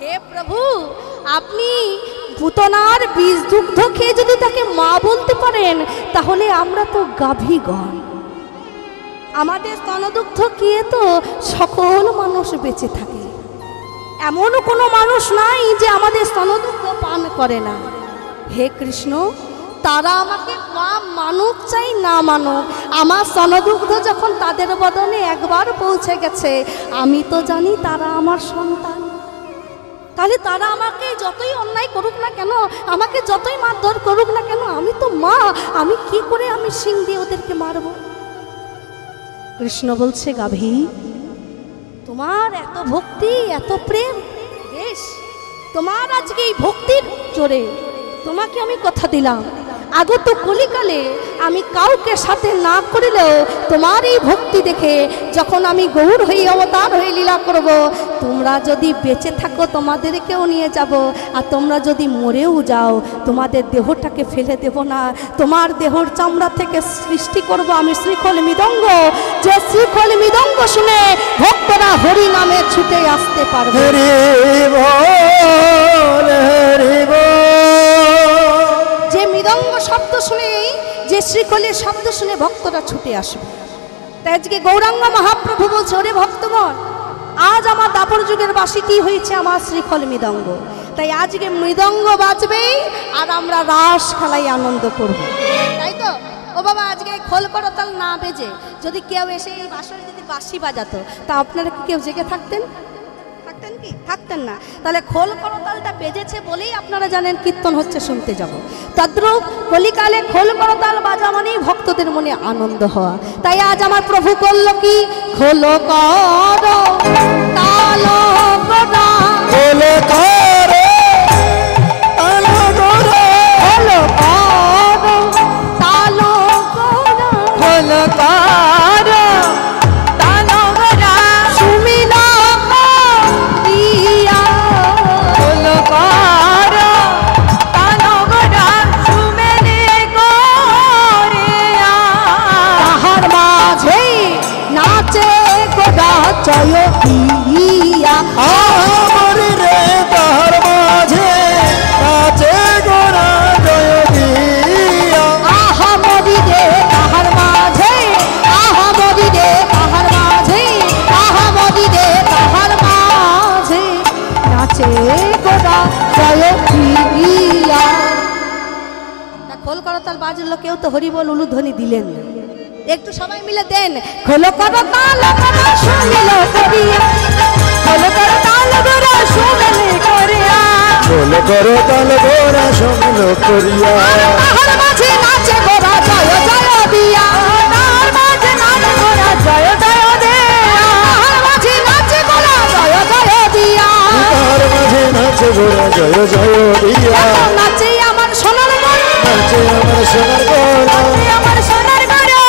হে প্রভু, আপনি পুতনার বীজ দুগ্ধ খেয়ে যদি তাকে মা বলতে পারেন, তাহলে আমরা তো গাভীগণ, আমাদের স্তনদুগ্ধ খেয়ে তো সকল মানুষ বেঁচে থাকে। এমন কোনো মানুষ নাই যে আমাদের স্তনদুগ্ধ পান করে না। হে কৃষ্ণ, তারা আমাকে মা মানুক চাই না মানুক, আমার স্তনদুগ্ধ যখন তাদের বদনে একবার পৌঁছে গেছে, আমি তো জানি তারা আমার সন্তান। তাহলে তারা আমাকে যতই অন্যায় করুক না কেন, আমাকে যতই মারধর করুক না কেন, আমি তো মা, আমি কি করে আমি শিং দিয়ে ওদেরকে মারব? কৃষ্ণ বলছে, গাভী, তোমার এত ভক্তি, এত প্রেম, বেশ, তোমার আজকে এই ভক্তির জোরে তোমাকে আমি কথা দিলাম, আগত কলিকালে আমি কাউকে সাথে না করিলেও তোমার এই ভক্তি দেখে যখন আমি গৌর হয়ে অবতার হয়ে লীলা করব, তোমরা যদি বেঁচে থাকো তোমাদেরকেও নিয়ে যাব, আর তোমরা যদি মরেও যাও তোমাদের দেহটাকে ফেলে দেব না, তোমার দেহর চামড়া থেকে সৃষ্টি করব আমি শ্রীখল মৃদঙ্গ, যে শ্রীখল মৃদঙ্গ শুনে ভক্তরা হরি নামে ছুটে আসতে পারবে। যে মৃদঙ্গ শব্দ শুনে, যে শ্রীখলের শব্দ শুনে ভক্তরা ছুটে আসবে। তাই আজকে গৌরাঙ্গ মহাপ্রভু বলছে, ওরে ভক্তগণ, আজ আমার দাপর যুগের বাসিটি হয়েছে আমার শ্রীখল মৃদঙ্গ, তাই আজকে মৃদঙ্গ বাজবে আর আমরা রাস খেলায় আনন্দ করব, তাই তো? ও বাবা, আজকে খোল করতাল না বেজে যদি কেউ এসে এই বাসরে যদি বাঁশি বাজাতো, তা আপনারা কি কেউ জেগে থাকতেন? কি থাকতেন না? তাহলে খোল করতালটা বেজেছে বলেই আপনারা জানেন কীর্তন হচ্ছে, শুনতে যাব। তদ্রূপ কলিকালে খোল করতাল বাজা মানেই ভক্তদের মনে আনন্দ হওয়া। তাই আজ আমার প্রভু করল কি, খোল কর তাল গোরা, খোল কর তাল গোরা, খোল কর তাল গোরা, খোল কর তাল গোরা, সুমিলা জয় দিয়া আমার রে, তাহার মাঝে নাচে গোরা জয় দিয়া, আহা মরি রে তাহার মাঝে, আহা মরি রে তাহার মাঝে, আহা মরি রে তাহার মাঝে নাচে গোরা জয় দিয়া। খোল করতাল বাজলো, কেউ তো হরি বল উলুধ্বনি দিলেন না। একটু সবাই মিলে দেন, খোল করতাল গোরা শুনিল করিয়া, খোল করতাল গোরা শুনিল করিয়া, খোল করতাল গোরা শুনিল করিয়া, তাহার মাঝে নাচে গোরা জয় জয় দিয়া, তাহার মাঝে নাচে গোরা জয় জয় দিয়া, তাহার মাঝে নাচে গোরা জয় জয় দিয়া, তাহার মাঝে নাচে গোরা জয় জয় দিয়া, নাচে আমার সোনার গোরা, নাচে আমার সোনার গোরা, নাচে আমার সোনার গোরা,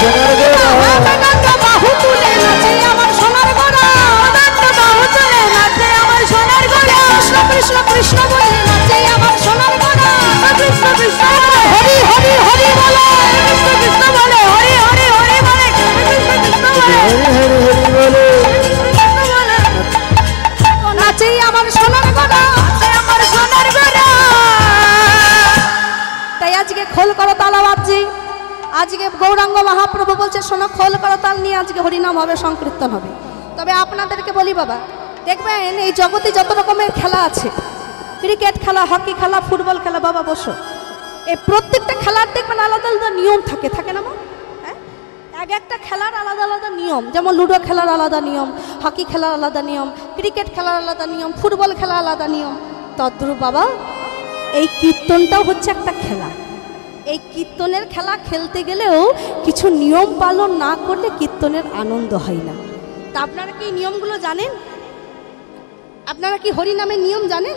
সোনার গোরা, অনন্ত বাহু তুলে নাচে আমার সোনার গোরা, অনন্ত বাহু তুলে নাচে আমার সোনার গোরা, কৃষ্ণ কৃষ্ণ কৃষ্ণ বলে নাচে আমার সোনার গোরা, কৃষ্ণ কৃষ্ণ হরি হরি হরি বলে, কৃষ্ণ কৃষ্ণ বলে, হরি হরি হরি বলে, কৃষ্ণ কৃষ্ণ বলে, হরি হরি হরি আজকে খোল করো তাল বাজছে। আজকে গৌরাঙ্গ মহাপ্রভু বলছে শোনো, খোল করো তাল নিয়ে আজকে হরিনাম হবে, সংকীর্তন হবে। তবে আপনাদেরকে বলি বাবা, দেখবেন এই জগতে যত রকমের খেলা আছে, ক্রিকেট খেলা, হকি খেলা, ফুটবল খেলা, বাবা বসো, এই প্রত্যেকটা খেলার দেখবেন আলাদা আলাদা নিয়ম থাকে, থাকে না মা? হ্যাঁ, এক একটা খেলার আলাদা আলাদা নিয়ম। যেমন লুডো খেলার আলাদা নিয়ম, হকি খেলার আলাদা নিয়ম, ক্রিকেট খেলার আলাদা নিয়ম, ফুটবল খেলার আলাদা নিয়ম। তদ্রূপ বাবা এই কীর্তনটাও হচ্ছে একটা খেলা। এই কীর্তনের খেলা খেলতে গেলেও কিছু নিয়ম পালন না করলে কীর্তনের আনন্দ হয় না। তা আপনারা কি নিয়মগুলো জানেন? আপনারা কি হরিনামের নিয়ম জানেন?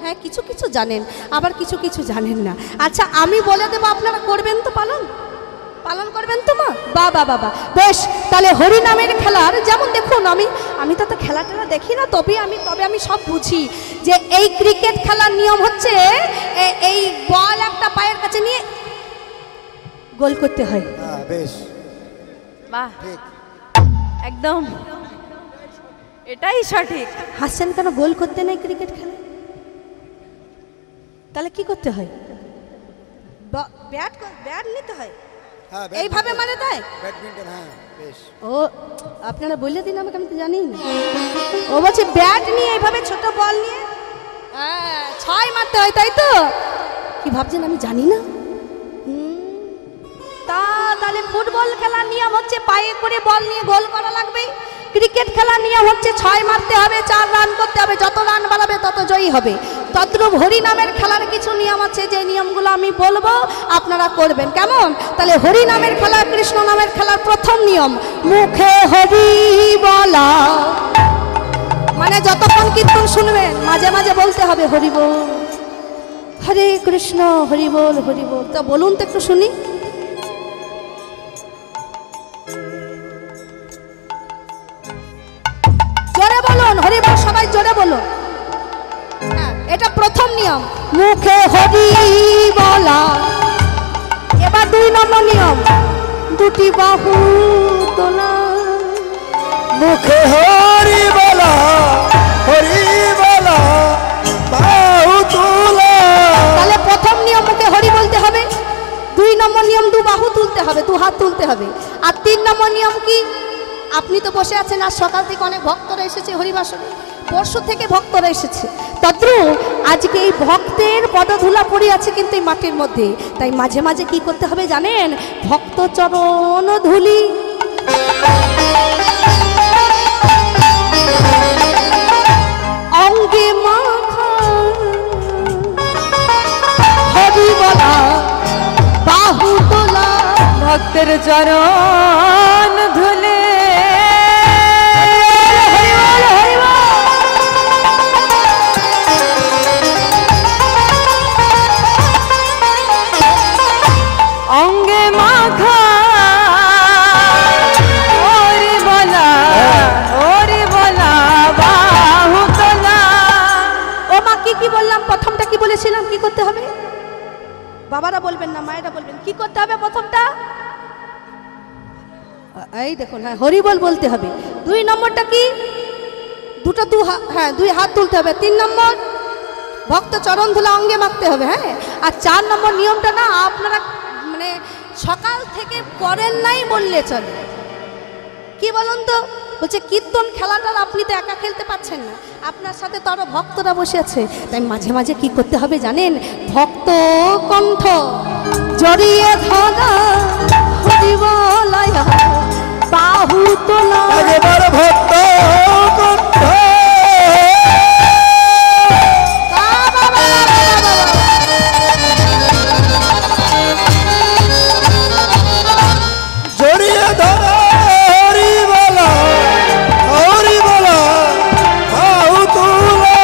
হ্যাঁ, কিছু কিছু জানেন, আবার কিছু কিছু জানেন না। আচ্ছা, আমি বলে দেবো, আপনারা করবেন তো? পালন পালন করবেন তো মা? বাবা বাবা, বেশ। তাহলে হরিনামের খেলার যেমন দেখুন, আমি তো খেলা টেলা দেখি না, তবে আমি সব বুঝি যে এই ক্রিকেট খেলার নিয়ম হচ্ছে এই বল একটা পায়ের কাছে নিয়ে গোল করতে হয়। বেশ, বাহ, একদম এটাই সঠিক। হাসছেন কেন? গোল করতে নেই ক্রিকেট খেলা? তাহলে কি করতে হয়? ব্যাট নিতে হয়, এইভাবে মানে দেয় ব্যাডমিন্টন। হ্যাঁ বেশ। ও আপনারা বলে দিন আমাকে, আমি তো জানি না। ও বলছে ব্যাট নিয়ে এইভাবে ছোট বল নিয়ে ছয় মারতে হয়, তাই তো? কি ভাবছেন আমি জানি না? তাহলে ফুটবল খেলার নিয়ম হচ্ছে পায়ে করে বল নিয়ে গোল করা লাগবে। ক্রিকেট খেলার নিয়ম হচ্ছে ছয় মারতে হবে, 4 রান করতে হবে, যত রান বাড়াবে তত জয়ী হবে। তদ্রূপ হরিনামের খেলার কিছু নিয়ম আছে, যে নিয়মগুলো আমি বলবো আপনারা করবেন, কেমন? তাহলে হরিনামের খেলা, কৃষ্ণ নামের খেলার প্রথম নিয়ম মুখে হরি বলা, মানে যতক্ষণ কীর্তন শুনবেন মাঝে মাঝে বলতে হবে হরি বল, হরে কৃষ্ণ, হরি বল, হরি বল। তা বলুন তো একটু শুনি। জোরে বলুন হরি বল, সবাই জোরে বলুন। হ্যাঁ, এটা প্রথম নিয়ম, মুখে হরি বলা। এবার 2 নম্বর নিয়ম, দুটি বাহু তোলা। মুখে হরি বলা, হরি বলা, বাহু তোলা। তাহলে প্রথম নিয়ম মুখে হরি বলতে হবে, 2 নম্বর নিয়ম 2 বাহু তুলতে হবে, 2 হাত তুলতে হবে। আর 3 নম্বর নিয়ম কি? আপনি তো বসে আছেন, আর সকাল থেকে অনেক ভক্তরা এসেছে হরিবাসনে, পরশু থেকে ভক্তরা এসেছে। তদ্রূপ আজকে এই ভক্তের পদধূলা পড়ে আছে কিন্তু এই মাটির মধ্যে, তাই মাঝে মাঝে কি করতে হবে জানেন? ভক্ত চরণ ধুলি অঙ্গে মাখা, হরি বলা, বাহু তোলা, ভক্তের চরণ ধুলে অঙ্গে মাখা, ওরে বলা, ওরে বলা, বাহু তোলা। ও মা, কি বললাম? প্রথমটা কি বলেছিলাম? কি করতে হবে? বাবারা বলবেন না, মায়েরা বলবেন। কি করতে হবে প্রথমটা? এই দেখুন, হ্যাঁ, হরিবল বলতে হবে। 2 নম্বরটা কি? দুই হাত তুলতে হবে। 3 নম্বর ভক্ত চরণ ধুলা অঙ্গে মাখতে হবে। হ্যাঁ, আর 4 নম্বর নিয়মটা না আপনারা মানে সকাল থেকে করেন নাই বললে চলে। কি বলুন তো? বলছে কীর্তন খেলাটা আপনি তো একা খেলতে পাচ্ছেন না, আপনার সাথে তো আরো ভক্তরা বসে আছে, তাই মাঝে মাঝে কি করতে হবে জানেন? ভক্ত কণ্ঠ জড়িয়ে ধরা, হরি বলায়া, বাহু তোলা। একেবারে ভক্ত কণ্ঠ জড়িয়ে ধরা, হরি বলা, হরি বলা, বাহু তোলা।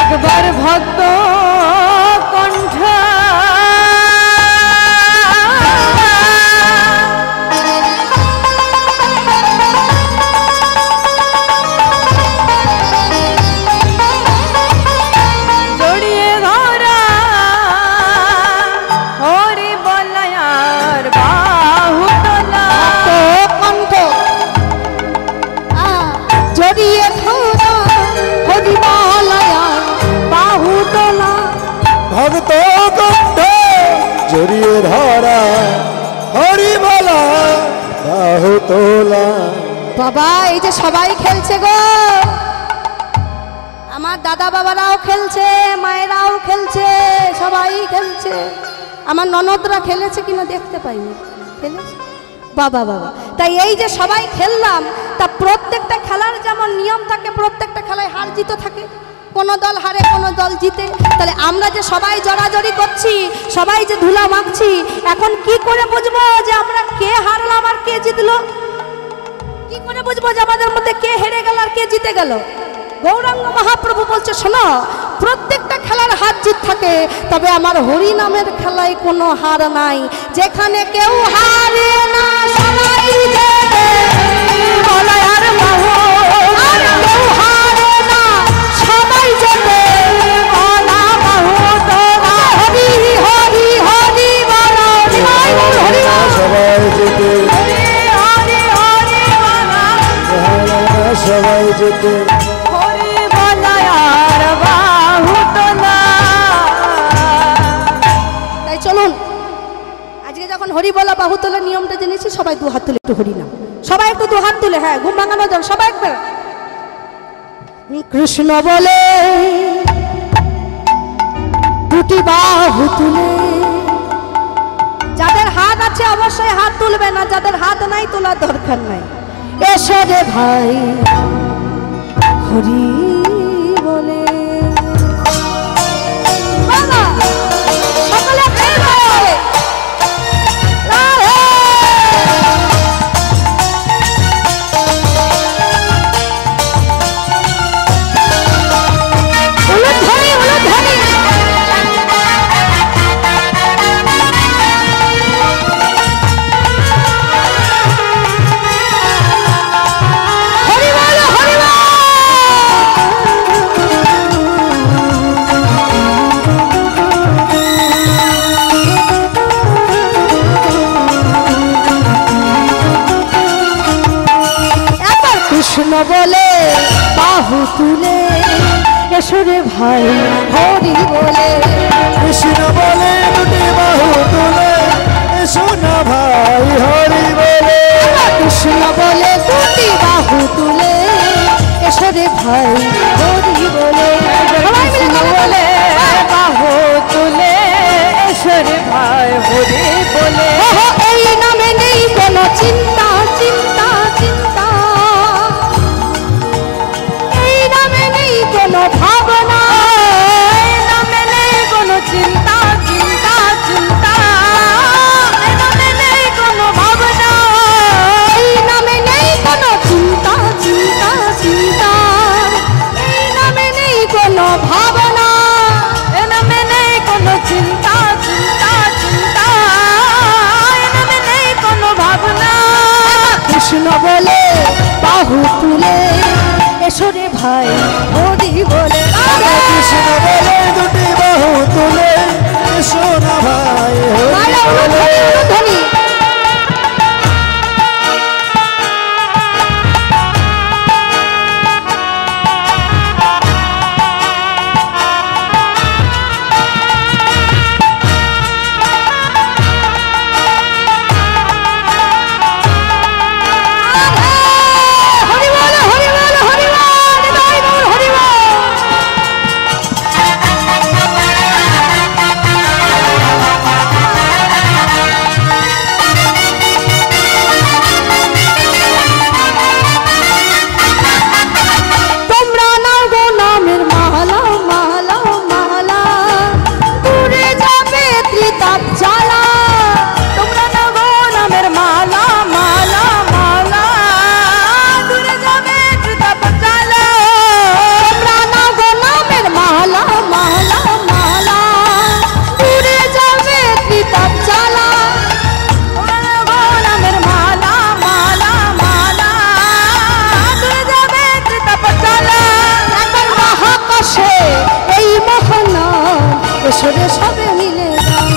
একবার ভক্ত কণ্ঠ জড়িয়ে ধরা, হরি বলায়ার বাহু তোলা। কণ্ঠ জড়িয়ে ধরা, হরি বলায়া, বাহু তোলা। ভক্ত কণ্ঠ জড়িয়ে ধরা হরি বলা বাহু তোলা। বাবা এই যে সবাই খেলছে গো, আমার দাদা বাবারাও খেলছে, মায়েরাও খেলছে, সবাই খেলছে। আমার ননদরা খেলেছে কিনা দেখতে পাইনি, খেলেছে বাবা বাবা। তাই এই যে সবাই খেললাম, তা প্রত্যেকটা খেলার যেমন নিয়ম থাকে, প্রত্যেকটা খেলায় হার জিত থাকে, কোনো দল হারে কোনো দল জিতে। তাহলে আমরা যে সবাই জড়াজড়ি করছি, সবাই যে ধুলা মাখছি, এখন কি করে বুঝবো যে আমরা কে হারলাম আর কে জিতলো? কি করে বুঝবো যে আমাদের মধ্যে কে হেরে গেল আর কে জিতে গেল? গৌরাঙ্গ মহাপ্রভু বলছে, শোনো, প্রত্যেকটা খেলার হার জিত থাকে, তবে আমার হরি নামের খেলায় কোনো হার নাই। যেখানে কেউ হারে না, সবাই জেতে, বলাই আর বাহু, আর কেউ হারে না, সবাই জেতে, বলা বাহু তোলা। হরি হরি হরি বলো, হরি হরি সবাই যেতে সবাই যেতে হরি বলাই আর বাহু তোলা। তাই চলুন, আজকে যখন হরি বলা বাহু তোলার নিয়মটা জেনেছি, সবাই দু হাত তুলে একটু হরি নাম, সবাই একটু দু হাত তুলে, হ্যাঁ ঘুম ভাঙানো যান, সবাই একবার কৃষ্ণ বলে দুটি বাহু তুলে। যাদের হাত আছে অবশ্যই হাত তুলবে না, যাদের হাত নাই তোলার দরকার নাই। এসো রে ভাই হরি বলে। বাবা সকলে খেলবে। রাধে। উলুধ্বনি, উলুধ্বনি। হরি বল, হরি বল। একবার কৃষ্ণ বলে বাহু তুলে, এসো রে ভাই হরি বলে। কৃষ্ণ বলে দুটি বাহু তুলে, এসো না ভাই হরি বলে। কৃষ্ণ বলে দুটি বাহু তুলে, এসো রে ভাই হরি বলে। সবাই মিলে কৃষ্ণ বলে বাহু তুলে, এসো রে ভাই হরি বলে। ওহো, এই নামে নেই কোনো চিন্তা, চিন্তা, চিন্তা। এই নামে নেই কোনো ভাবনা, এই নামে নেই কোনো চিন্তা, চিন্তা, চিন্তা। এই নামে নেই কোনো ভাবনা, এই নামে নেই কোনো চিন্তা, চিন্তা, চিন্তা। এই নামে নেই কোনো ভাবনা, এ নামে নেই কোনো চিন্তা, চিন্তা, চিন্তা। এ নামে নেই কোনো ভাবনা। কৃষ্ণ বলে বাহু তুলে, এসো রে ভাই হরি বলে। কৃষ্ণ বলে দুটি বাহু তুলে, এসো না ভাই হরি মায়েরা বলে। উলুধ্বনি, উলুধ্বনি। হরি বল, হরি বল, হরি বল, হৃদয় বল, হরি বল। তোমরা নাও গো নামের মালা, মালা, মালা, দূরে যাবে ত্রিতাপ জ্বালা। তোমরা নাও গো নামের মালা, মালা, মালা, দূরে যাবে ত্রিতাপ জ্বালা। তোমরা নাও গো নামের মালা, মালা, মালা, দূরে যাবে ত্রিতাপ জ্বালা। তোমরা নাও গো নামের মালা, মালা, মালা, দূরে যাবে ত্রিতাপ জ্বালা। একবার মহাকাশে এই মহানাম, এসরে সবে মিলে গায়।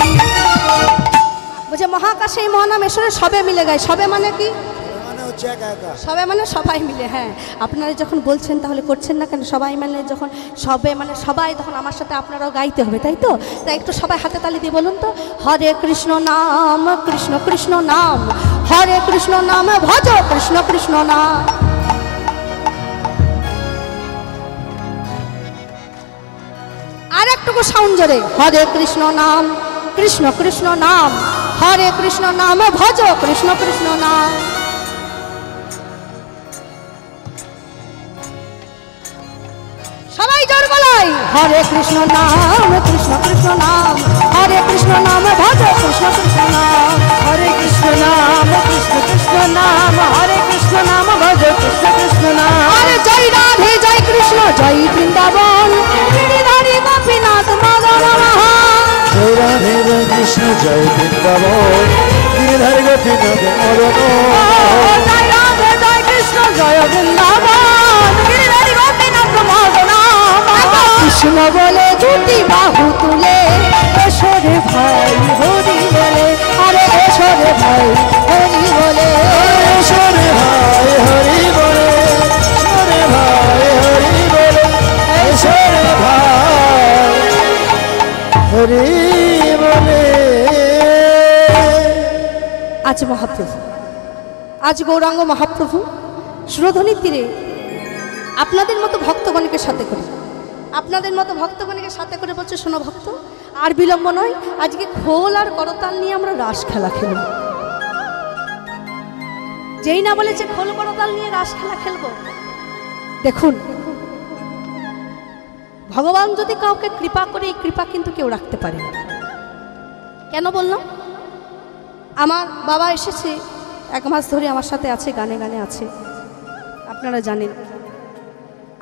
বলছে মহাকাশে এই মহানাম এসরে সবে মিলে গায়। সবে মানে কি? করছে একা একা? সবাই মানে সবাই মিলে, হ্যাঁ। আপনারা যখন বলছেন তাহলে করছেন না কেন? সবাই মানে যখন সবাই তখন আমার সাথে আপনারাও গাইতে হবে, তাই তো? তাই একটু সবাই হাতে তালি দিয়ে বলুন তো, হরে কৃষ্ণ নাম কৃষ্ণ কৃষ্ণ নাম, হরে কৃষ্ণ নাম ভজ কৃষ্ণ কৃষ্ণ নাম। আর একটুকু সাউন্ড জোরে, হরে কৃষ্ণ নাম কৃষ্ণ কৃষ্ণ নাম, হরে কৃষ্ণ নাম ভজ কৃষ্ণ কৃষ্ণ নাম। সবাই জোর গলায়, হরে কৃষ্ণ নাম কৃষ্ণ কৃষ্ণ নাম, হরে কৃষ্ণ নাম ভজ কৃষ্ণ কৃষ্ণ নাম, হরে কৃষ্ণ নাম কৃষ্ণ কৃষ্ণ নাম, হরে কৃষ্ণ নাম ভজ কৃষ্ণ কৃষ্ণ নাম। আরে জয় রাধে জয় কৃষ্ণ জয় বৃন্দাবন, গিরিধারী গোপীনাথ মদন মোহন। জয় রাধে জয় কৃষ্ণ জয় বৃন্দাবন, গিরিধারী গোপীনাথ মদন। জয় রাধে জয় কৃষ্ণ জয় বৃন্দাবন, গিরিধারী গোপীনাথ মদন মোহন। কৃষ্ণ বলে দুটি বাহু তুলে, এসো রে ভাই হরি বলে, আরে এসো রে ভাই হরি বলে। সরে ভাই হরি বলে, সরে ভাই হরি বলে, সরে ভাই হরি বলে। আজ মহাপ্রভু, আজ গৌরাঙ্গ মহাপ্রভু সুরধনির তীরে আপনাদের মতো ভক্তগণকে সাথে করে, আপনাদের মতো ভক্তগণকে সাথে করে বলছে, শোনো ভক্ত, আর বিলম্ব নয়, আজকে খোল আর করতাল নিয়ে আমরা রাস খেলা খেলব। যেই না বলেছে খোল করতাল নিয়ে রাস খেলা খেলবো, দেখুন ভগবান যদি কাউকে কৃপা করে, এই কৃপা কিন্তু কেউ রাখতে পারে না। কেন বললাম? আমার বাবা এসেছে 1 মাস ধরে আমার সাথে আছে, গানে গানে আছে, আপনারা জানেন।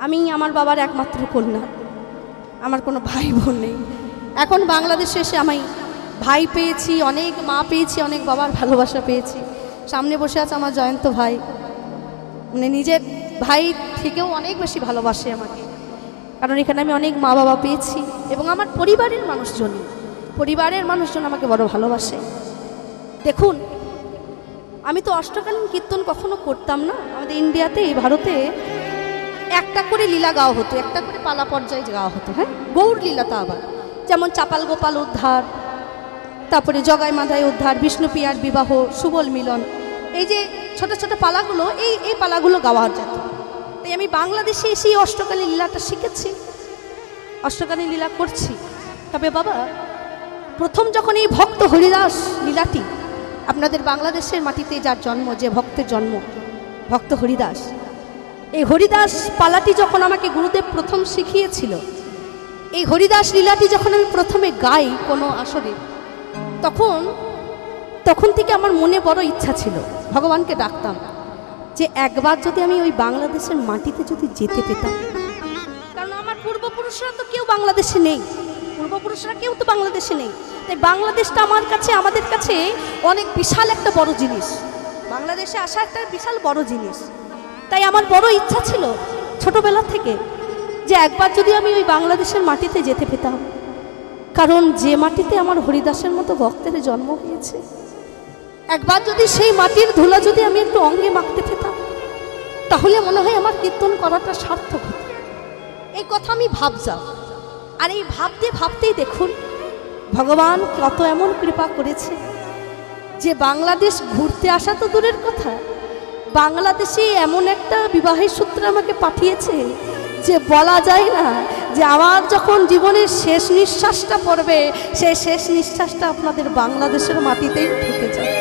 আমি আমার বাবার একমাত্র কন্যা, আমার কোনো ভাই বোন নেই। এখন বাংলাদেশে এসে আমি ভাই পেয়েছি, অনেক মা পেয়েছি, অনেক বাবার ভালোবাসা পেয়েছি। সামনে বসে আছে আমার জয়ন্ত ভাই, মানে নিজের ভাই থেকেও অনেক বেশি ভালোবাসে আমাকে, কারণ এখানে আমি অনেক মা বাবা পেয়েছি এবং আমার পরিবারের মানুষজন আমাকে বড় ভালোবাসে। দেখুন, আমি তো অষ্টকালীন কীর্তন কখনো করতাম না। আমাদের ইন্ডিয়াতে, এই ভারতে একটা করে লীলা গাওয়া হতো, একটা করে পালা পর্যায়ে গাওয়া হতো, হ্যাঁ, গৌর লীলা। তা আবার যেমন চাপাল গোপাল উদ্ধার, তারপরে জগাই মাধাই উদ্ধার, বিষ্ণুপ্রিয়ার বিবাহ, সুবল মিলন, এই যে ছোট ছোট পালাগুলো, এই পালাগুলো গাওয়া যেত। তাই আমি বাংলাদেশে এসে অষ্টকালীন লীলাটা শিখেছি, অষ্টকালীন লীলা করছি। তবে বাবা, প্রথম যখন এই ভক্ত হরিদাস লীলাটি আপনাদের বাংলাদেশের মাটিতে যার জন্ম, যে ভক্তের জন্ম, ভক্ত হরিদাস, এই হরিদাস পালাটি যখন আমাকে গুরুদেব প্রথম শিখিয়েছিল, এই হরিদাস লীলাটি যখন আমি প্রথমে গাই কোনো আসরে, তখন থেকে আমার মনে বড় ইচ্ছা ছিল, ভগবানকে ডাকতাম যে একবার যদি আমি ওই বাংলাদেশের মাটিতে যদি যেতে পেতাম। কারণ আমার পূর্বপুরুষরা তো কেউ বাংলাদেশে নেই, তাই বাংলাদেশটা আমার কাছে, আমাদের কাছে অনেক বিশাল একটা বড় জিনিস, বাংলাদেশে আসা একটা বিশাল বড় জিনিস। তাই আমার বড় ইচ্ছা ছিল ছোটবেলা থেকে যে একবার যদি আমি ওই বাংলাদেশের মাটিতে যেতে পেতাম, কারণ যে মাটিতে আমার হরিদাসের মতো ভক্তের জন্ম হয়েছে, একবার যদি সেই মাটির ধুলা যদি আমি একটু অঙ্গে মাখতে পেতাম, তাহলে মনে হয় আমার কীর্তন করাটা সার্থক হতো। এই কথা আমি ভাবতাম, আর এই ভাবতেই দেখুন ভগবান কত এমন কৃপা করেছে যে বাংলাদেশ ঘুরতে আসা তো দূরের কথা, বাংলাদেশে এমন একটা বিবাহের সূত্র আমাকে পাঠিয়েছে যে বলা যায় না, যে আমার যখন জীবনের শেষ নিঃশ্বাসটা পড়বে, সেই শেষ নিঃশ্বাসটা আপনাদের বাংলাদেশের মাটিতেই ঢুকে যাবে।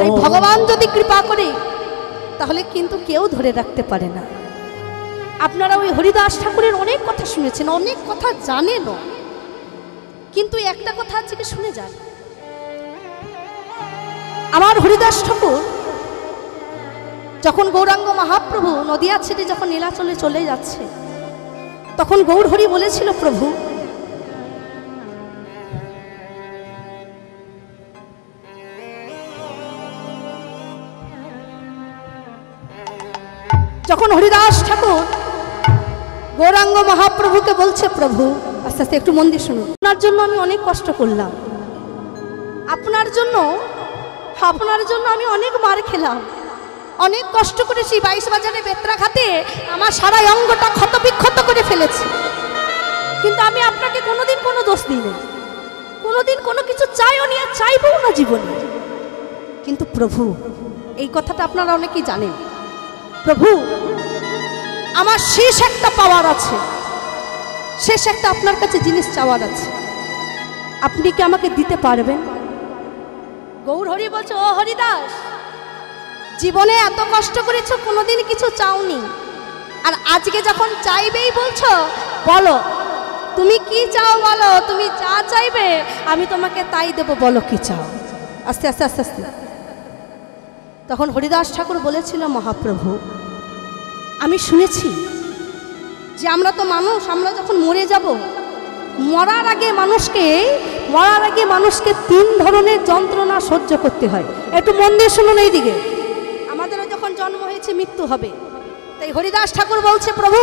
তাই ভগবান যদি কৃপা করে, তাহলে কিন্তু কেউ ধরে রাখতে পারে না। আপনারা ওই হরিদাস ঠাকুরের অনেক কথা শুনেছেন, অনেক কথা জানেনও, কিন্তু একটা কথা আছে কি, শুনে যান। আমার হরিদাস ঠাকুর যখন গৌরাঙ্গ মহাপ্রভু নদিয়া ছেড়ে যখন নীলাচলে চলে যাচ্ছে, তখন গৌর হরি বলেছিল, প্রভু যখন হরিদাস ঠাকুর গৌরাঙ্গ মহাপ্রভুকে বলছে, প্রভু, আস্তে আস্তে একটু মন দিয়ে শুনুন, আপনার জন্য আমি অনেক কষ্ট করলাম, আপনার জন্য আমি অনেক মার খেলাম, অনেক কষ্ট করেছি। 22 বাজারে বেত্রাঘাতে আমার সারা অঙ্গটা ক্ষত বিক্ষত করে ফেলেছি, কিন্তু আমি আপনাকে কোনোদিন কোনো দোষ দিইনি, কোনোদিন কোনো কিছু চাইও নি আর চাইবও না জীবনে। কিন্তু প্রভু, এই কথাটা আপনারা অনেকেই জানেন, প্রভু আমার শেষ একটা পাওয়ার আছে, শেষ একটা আপনার কাছে জিনিস চাওয়ার আছে, আপনি কি আমাকে দিতে পারবেন? গৌর হরি বলছে, ও হরিদাস, জীবনে এত কষ্ট করেছো, কোনোদিন কিছু চাওনি, আর আজকে যখন চাইবেই বলছো, বলো তুমি কি চাও, বলো তুমি যা চাইবে আমি তোমাকে তাই দেব, বলো কি চাও। আস্তে আস্তে আস্তে আস্তে তখন হরিদাস ঠাকুর বলেছিল, মহাপ্রভু আমি শুনেছি যে আমরা তো মানুষ, আমরা যখন মরে যাব, মরার আগে মানুষকে 3 ধরনের যন্ত্রণা সহ্য করতে হয়। একটু মন দিয়ে শুনুন, এই দিকে আমাদেরও যখন জন্ম হয়েছে মৃত্যু হবে, তাই হরিদাস ঠাকুর বলছে, প্রভু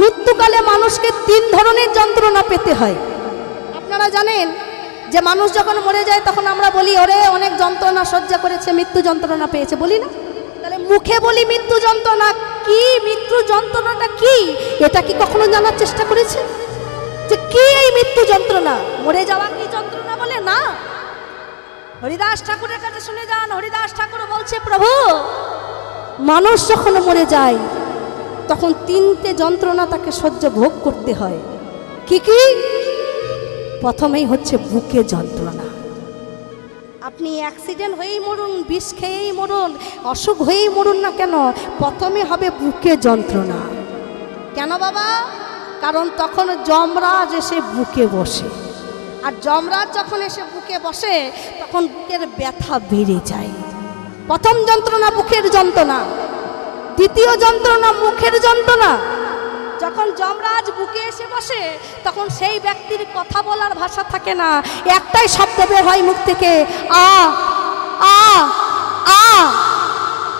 মৃত্যুকালে মানুষকে 3 ধরনের যন্ত্রণা পেতে হয়। আপনারা জানেন যে মানুষ যখন মরে যায় তখন আমরা বলি, ওরে অনেক যন্ত্রণা সহ্য করেছে, মৃত্যু যন্ত্রণা পেয়েছে, বলি না? তাহলে মুখে বলি মৃত্যু যন্ত্রণা কি, মৃত্যু যন্ত্রণাটা কি, এটা কি কখনো জানার চেষ্টা করেছে যে কি এই মৃত্যু যন্ত্রণা? মরে যাওয়া কি যন্ত্রণা বলে না? হরিদাস ঠাকুরের কাছে শুনে যান। হরিদাস ঠাকুর বলছে, প্রভু মানুষ যখন মরে যায় তখন 3টে যন্ত্রণা তাকে সহ্য ভোগ করতে হয়। কি কি? প্রথমেই হচ্ছে বুকে যন্ত্রণা। আপনি অ্যাক্সিডেন্ট হয়েই মরুন, বিষ খেয়েই মরুন, অসুখ হয়েই মরুন না কেন, প্রথমে হবে বুকে যন্ত্রণা। কেন বাবা? কারণ তখন যমরাজ এসে বুকে বসে, আর যমরাজ যখন এসে বুকে বসে তখন বুকের ব্যথা বেড়ে যায়। প্রথম যন্ত্রণা বুকের যন্ত্রণা, দ্বিতীয় যন্ত্রণা মুখের যন্ত্রণা। যখন যমরাজ বুকে এসে বসে তখন সেই ব্যক্তির কথা বলার ভাষা থাকে না, একটাই শব্দ বের হয় মুখ থেকে, আ আ আ।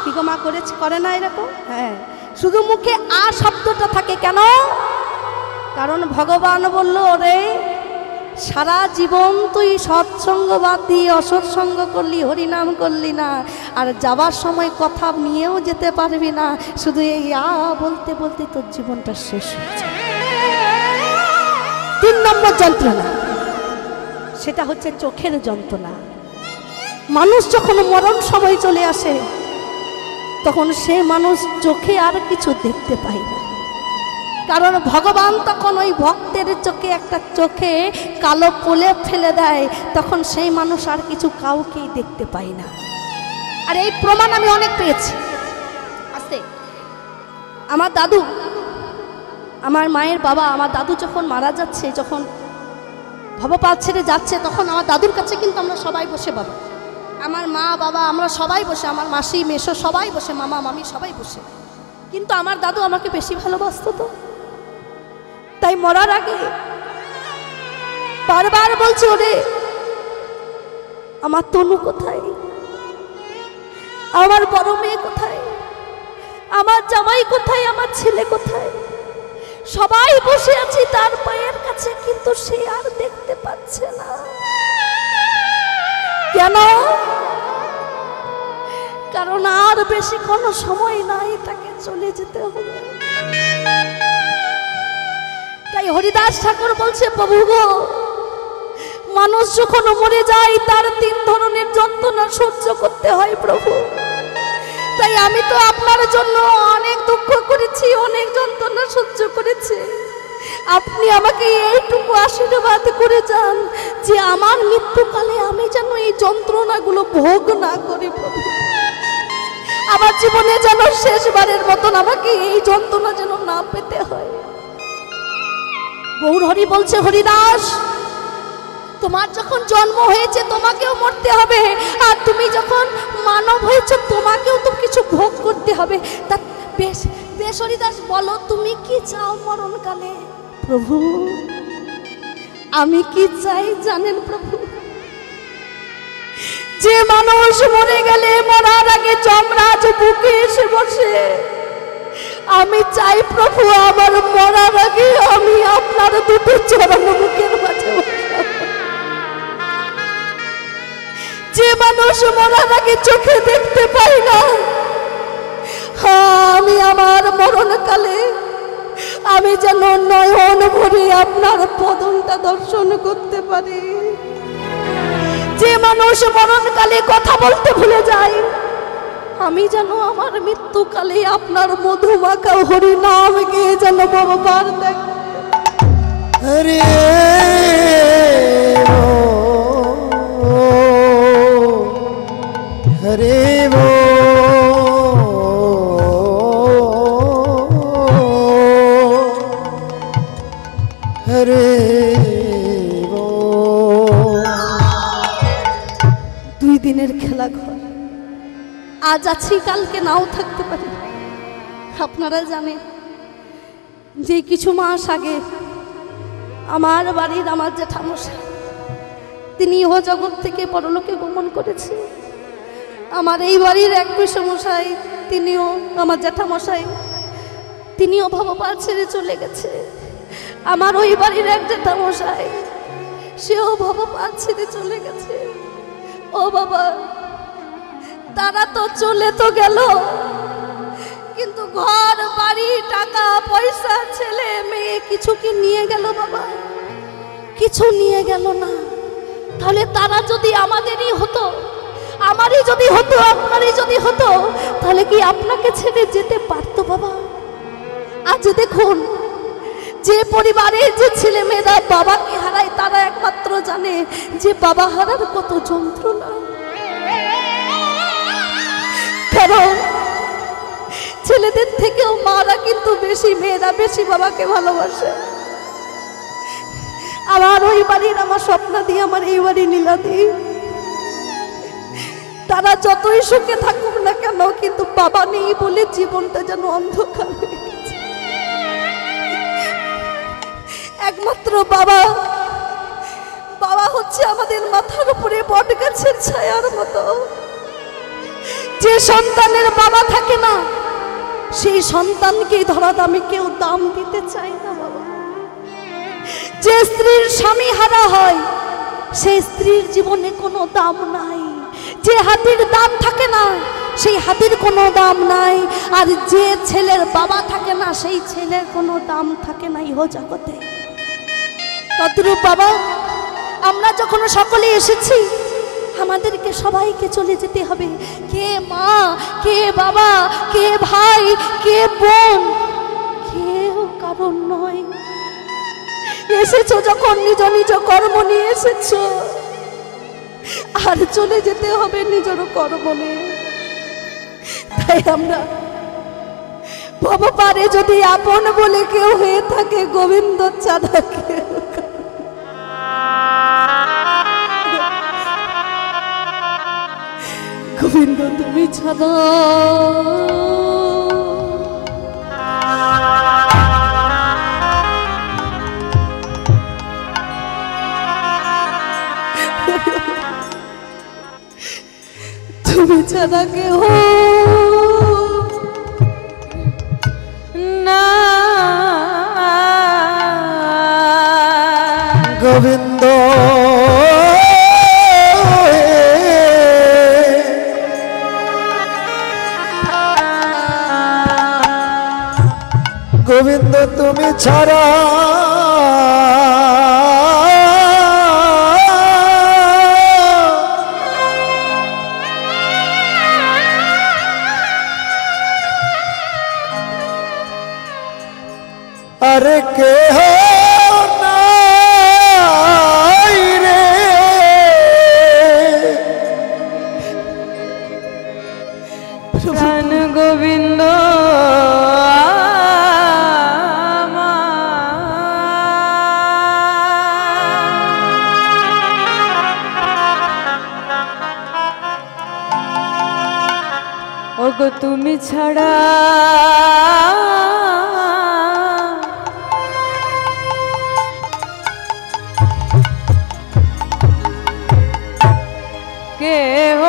কি গো মা করে না এরকম? হ্যাঁ, শুধু মুখে আ শব্দটা থাকে। কেন? কারণ ভগবান বলল, ওরে সারা জীবন তুই সৎসঙ্গ বাদ দিয়ে অসৎসঙ্গ করলি, হরিনাম করলি না, আর যাবার সময় কথা নিয়েও যেতে পারবি না, শুধু এই আ বলতে বলতে তোর জীবনটা শেষ হয়ে যাবে। 3 নম্বর যন্ত্রণা, সেটা হচ্ছে চোখের যন্ত্রণা। মানুষ যখন মরণ সময় চলে আসে তখন সে মানুষ চোখে আর কিছু দেখতে পায় না, কারণ ভগবান তখন ওই ভক্তের চোখে একটা চোখে কালো প্রলেপ ফেলে দেয়, তখন সেই মানুষ আর কিছু কাউকেই দেখতে পায় না। আর এই প্রমাণ আমি অনেক পেয়েছি। আস্তে, আমার দাদু, আমার মায়ের বাবা, আমার দাদু যখন মারা যাচ্ছে, যখন ভবপাত ছেড়ে যাচ্ছে, তখন আমার দাদুর কাছে কিন্তু আমরা সবাই বসে, বাবা, আমার মা, বাবা, আমরা সবাই বসে, আমার মাসি মেশো সবাই বসে, মামা মামি সবাই বসে। কিন্তু আমার দাদু আমাকে বেশি ভালোবাসতো, তো তাই মরার আগে বারবার বলছে, ওরে আমার তনু কোথায়, আমার বড় মেয়ে কোথায়, আমার জামাই কোথায়, আমার ছেলে কোথায়? সবাই বসে আছি তার পায়ের কাছে, কিন্তু সে আর দেখতে পাচ্ছে না। কেন? কারণ আর বেশি কোনো সময় নাই, তাকে চলে যেতে হবে। তাই হরিদাস ঠাকুর বলছে, প্রভু গো, মানুষ যখন মরে যায় তার 3 ধরনের যন্ত্রণা সহ্য করতে হয় প্রভু। তাই আমি তো আপনার জন্য অনেক দুঃখ করেছি, অনেক যন্ত্রণা সহ্য করেছি। আপনি আমাকে এইটুকু আশীর্বাদ করে যান যে আমার মৃত্যুকালে আমি যেন এই যন্ত্রণাগুলো ভোগ না করি প্রভু। আমার জীবনে যেন শেষবারের মতন আমাকে এই যন্ত্রণা যেন না পেতে হয়। গৌর হরি বলছে, হরিদাস, তোমার যখন জন্ম হয়েছে তোমাকেও মরতে হবে, আর তুমি যখন মানব হয়েছে তোমাকেও তো কিছু ভোগ করতে হবে। তা বেশ বেশ হরিদাস, বলো তুমি কি চাও মরণকালে? প্রভু আমি কি চাই জানেন প্রভু? যে মানুষ মরে গেলে মরার আগে যমরাজ বুকে এসে বসে, আমি চাই প্রভু আমার মরার আগে আমি আপনার 2 চরণ মুখের মাঝে মানুষ মরার আগে চোখে দেখতে পাই না, আমি আমার মরণকালে আমি যেন নয়ন ভরে আপনার পদমটা দর্শন করতে পারি। যে মানুষ মরণকালে কথা বলতে ভুলে যায়, আমি যেন আমার মৃত্যুকালে আপনার মধুমাখা হরি নাম গিয়ে যেন বাবার দেখ। হরে হরে হরে দুই দিনের খেলা ঘর, আজ আছি কালকে নাও থাকতে পারি। আপনারা জানেন যে কিছু মাস আগে আমার বাড়ির আমার জ্যাঠামশাই তিনি ইহ জগৎ থেকে পরলোকে গমন করেছে। আমার এই বাড়ির এক মশাই, তিনিও আমার জ্যাঠামশাই, তিনিও ভবপাল ছেড়ে চলে গেছে। আমার ওই বাড়ির এক জ্যাঠামশাই, সেও ভবপাল ছেড়ে চলে গেছে। ও বাবা, তারা তো চলে তো গেল, কিন্তু ঘর বাড়ি টাকা পয়সা ছেলে মেয়ে কিছু কি নিয়ে গেল বাবা? কিছু নিয়ে গেল না। তাহলে তারা যদি আমাদেরই হতো, আমারই যদি হতো, আপনারই যদি হতো, তাহলে কি আপনাকে ছেড়ে যেতে পারতো বাবা? আজ দেখুন, যে পরিবারে যে ছেলে মেয়েরা বাবাকে হারায় তারা একমাত্র জানে যে বাবা হারার কত যন্ত্রণা। কারণ ছেলেদের থেকেও মারা কিন্তু বেশি, মেয়েরা বেশি বাবাকে ভালোবাসে। আমার ওই বাড়ির আমার স্বপ্না দিয়ে, আমার এই বাড়ি নীলাদি, তারা যতই সুখে থাকুক না কেন, কিন্তু বাবা নেই বলে জীবনটা যেন অন্ধকার হয়ে গেছে। একমাত্র বাবা, বাবা হচ্ছে আমাদের মাথার উপরে বট গাছের ছায়ার মতো। যে সন্তানের বাবা থাকে না, সেই সন্তানকে ধরা দামে কেউ দাম দিতে চায় না বাবা। যে স্ত্রীর স্বামী হারা হয়, সেই স্ত্রীর জীবনে কোনো দাম নাই। যে হাতির দাম থাকে না, সেই হাতির কোনো দাম নাই। আর যে ছেলের বাবা থাকে না, সেই ছেলের কোনো দাম থাকে না ইহ জগতে। তদ্রূপ বাবা, আমরা যখন সকলে এসেছি, আমাদেরকে সবাইকে চলে যেতে হবে। কে মা, কে বাবা, কে ভাই, কে বোন, কেউ কারণ নয়। এসেছো যখন নিজ নিজ কর্ম নিয়ে এসেছো, আর চলে যেতে হবে নিজের কর্ম নিয়ে। তাই আমরা ভবপারে যদি আপন বলে কেউ হয়ে থাকে, গোবিন্দ ছাড়া কেউ, গোবিন্দ তুমি ছাড়া তুমি ছাড়া কেউ না। গোবিন্দ গোবিন্দ তুমি ছাড়া আরে কে হো নাই রে। প্রাণ গোবিন্দ ওগো তুমি ছাড়া কেহ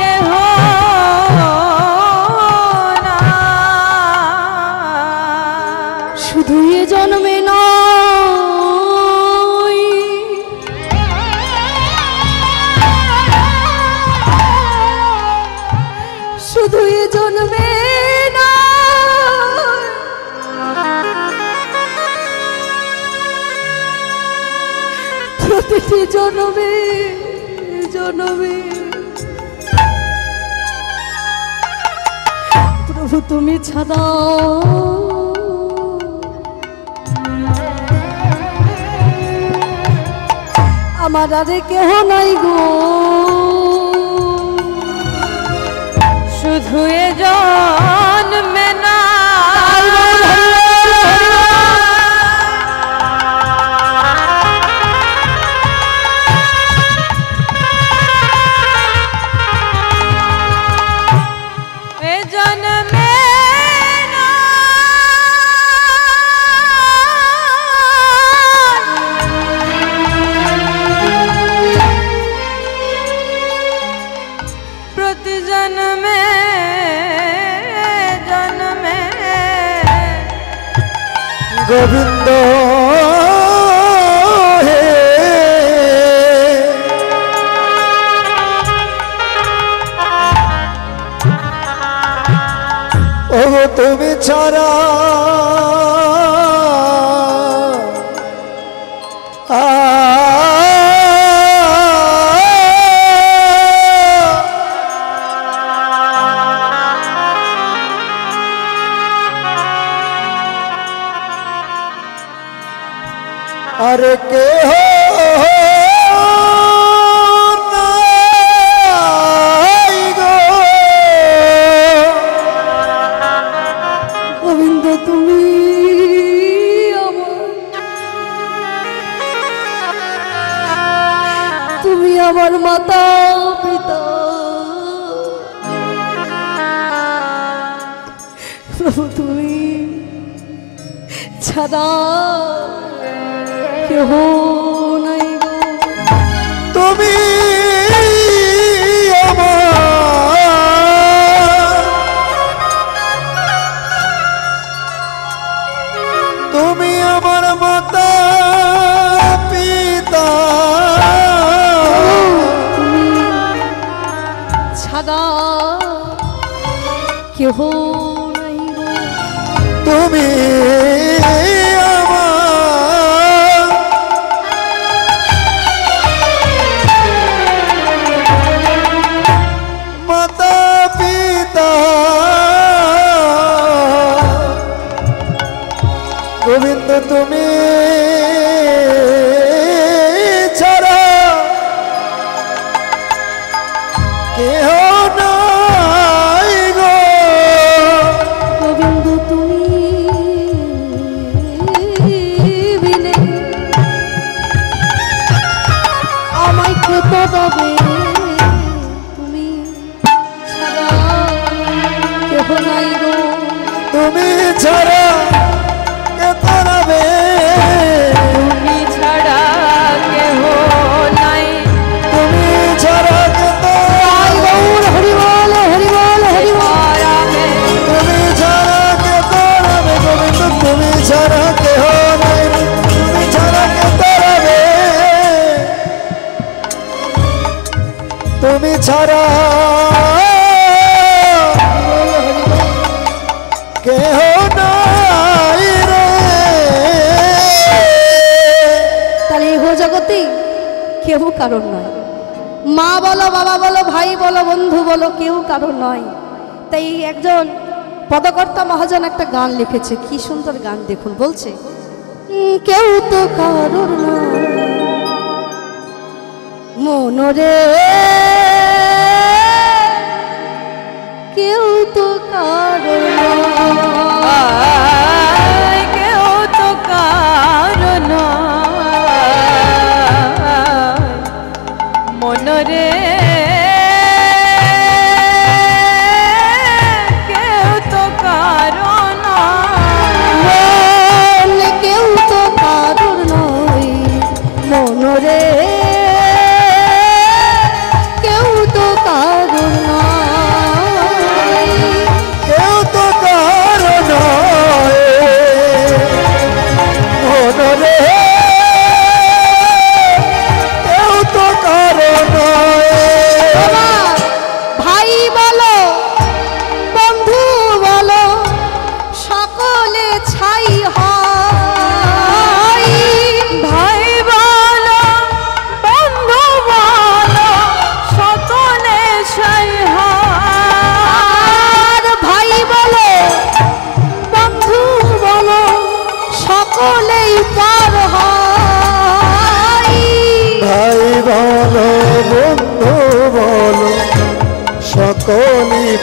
কেহ না। প্রতি জনমে জনমে প্রভু তুমি ছাড়া আমার আরে কেহ নাই গো। শুধু এ জন্মে না এ জন্মে না প্রতি জন্মে জন্মে গোবিন্দ হে ও তুমি ছাড়া अरे के हो नाई गो গোবিন্দ তুমি আমার মাতা পিতা প্রভু তুমি ছাড়া কেহ নাই গো। তুমি তুমি আমার মাতা পিতা তুমি ছাড়া কেহ নাই গো। তুমি গোবিন্দ তুমি ছাড়া কেহ নাই গো। গোবিন্দ তুমি বিনে আমায় খেতে দেবে তুমি ছাড়া কেহ নাই গো। তুমি ছাড়া তুমি ছাড়া কেহ নাই তুমি ছাড়া গৌর হরি বল হরি বল হরি বল। তুমি ছাড়া কে তোরাবে গোবিন্দ তুমি ছাড়া কেহ নাই তুমি ছাড়া কে তোরাবে তুমি ছাড়া কেহ নাই রে। তাহলে এহ জগতে কেউ কারণ নয়, মা বলো বাবা বলো ভাই বলো বন্ধু বলো কেউ কারণ নয়। তাই একজন পদকর্তা মহাজন একটা গান লিখেছে, কি সুন্দর গান দেখুন, বলছে কেউ তো কারণ নয় মনরে, কেউ তো কারণ নয়, কেউ তো কারণ মনরে, কেউ তো কারণ কেউ তো কারণ নয় মনরে, কেউ তো কারণ নয়, কেউ তো কারণ মনরে, কেউ তো কারণ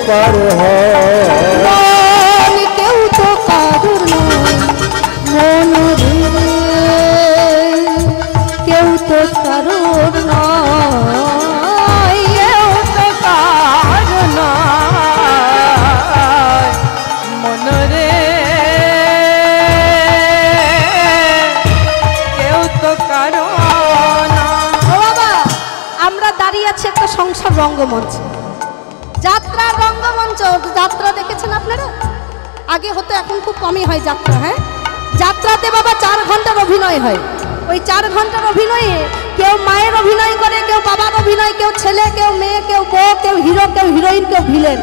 পার হয়। মন কেউ তো কারুর নয়, মন রে কেউ তো কারুর নয়, কেউ তো কারো নয়, মনরে কেউ তো কারো নয়। ও বাবা, আমরা দাঁড়িয়ে আছি একটা সংসার রঙ্গমঞ্চে, যাত্রার রঙ্গমঞ্চ। যাত্রা দেখেছেন আপনারা? আগে হতো, এখন খুব কমই হয় যাত্রা। হ্যাঁ, যাত্রাতে বাবা 4 ঘন্টার অভিনয় হয়। ওই 4 ঘন্টার অভিনয়ে কেউ মায়ের অভিনয় করে, কেউ বাবার অভিনয়, কেউ ছেলে, কেউ মেয়ে, কেউ বউ, কেউ হিরো, কেউ হিরোইন, কেউ ভিলেন।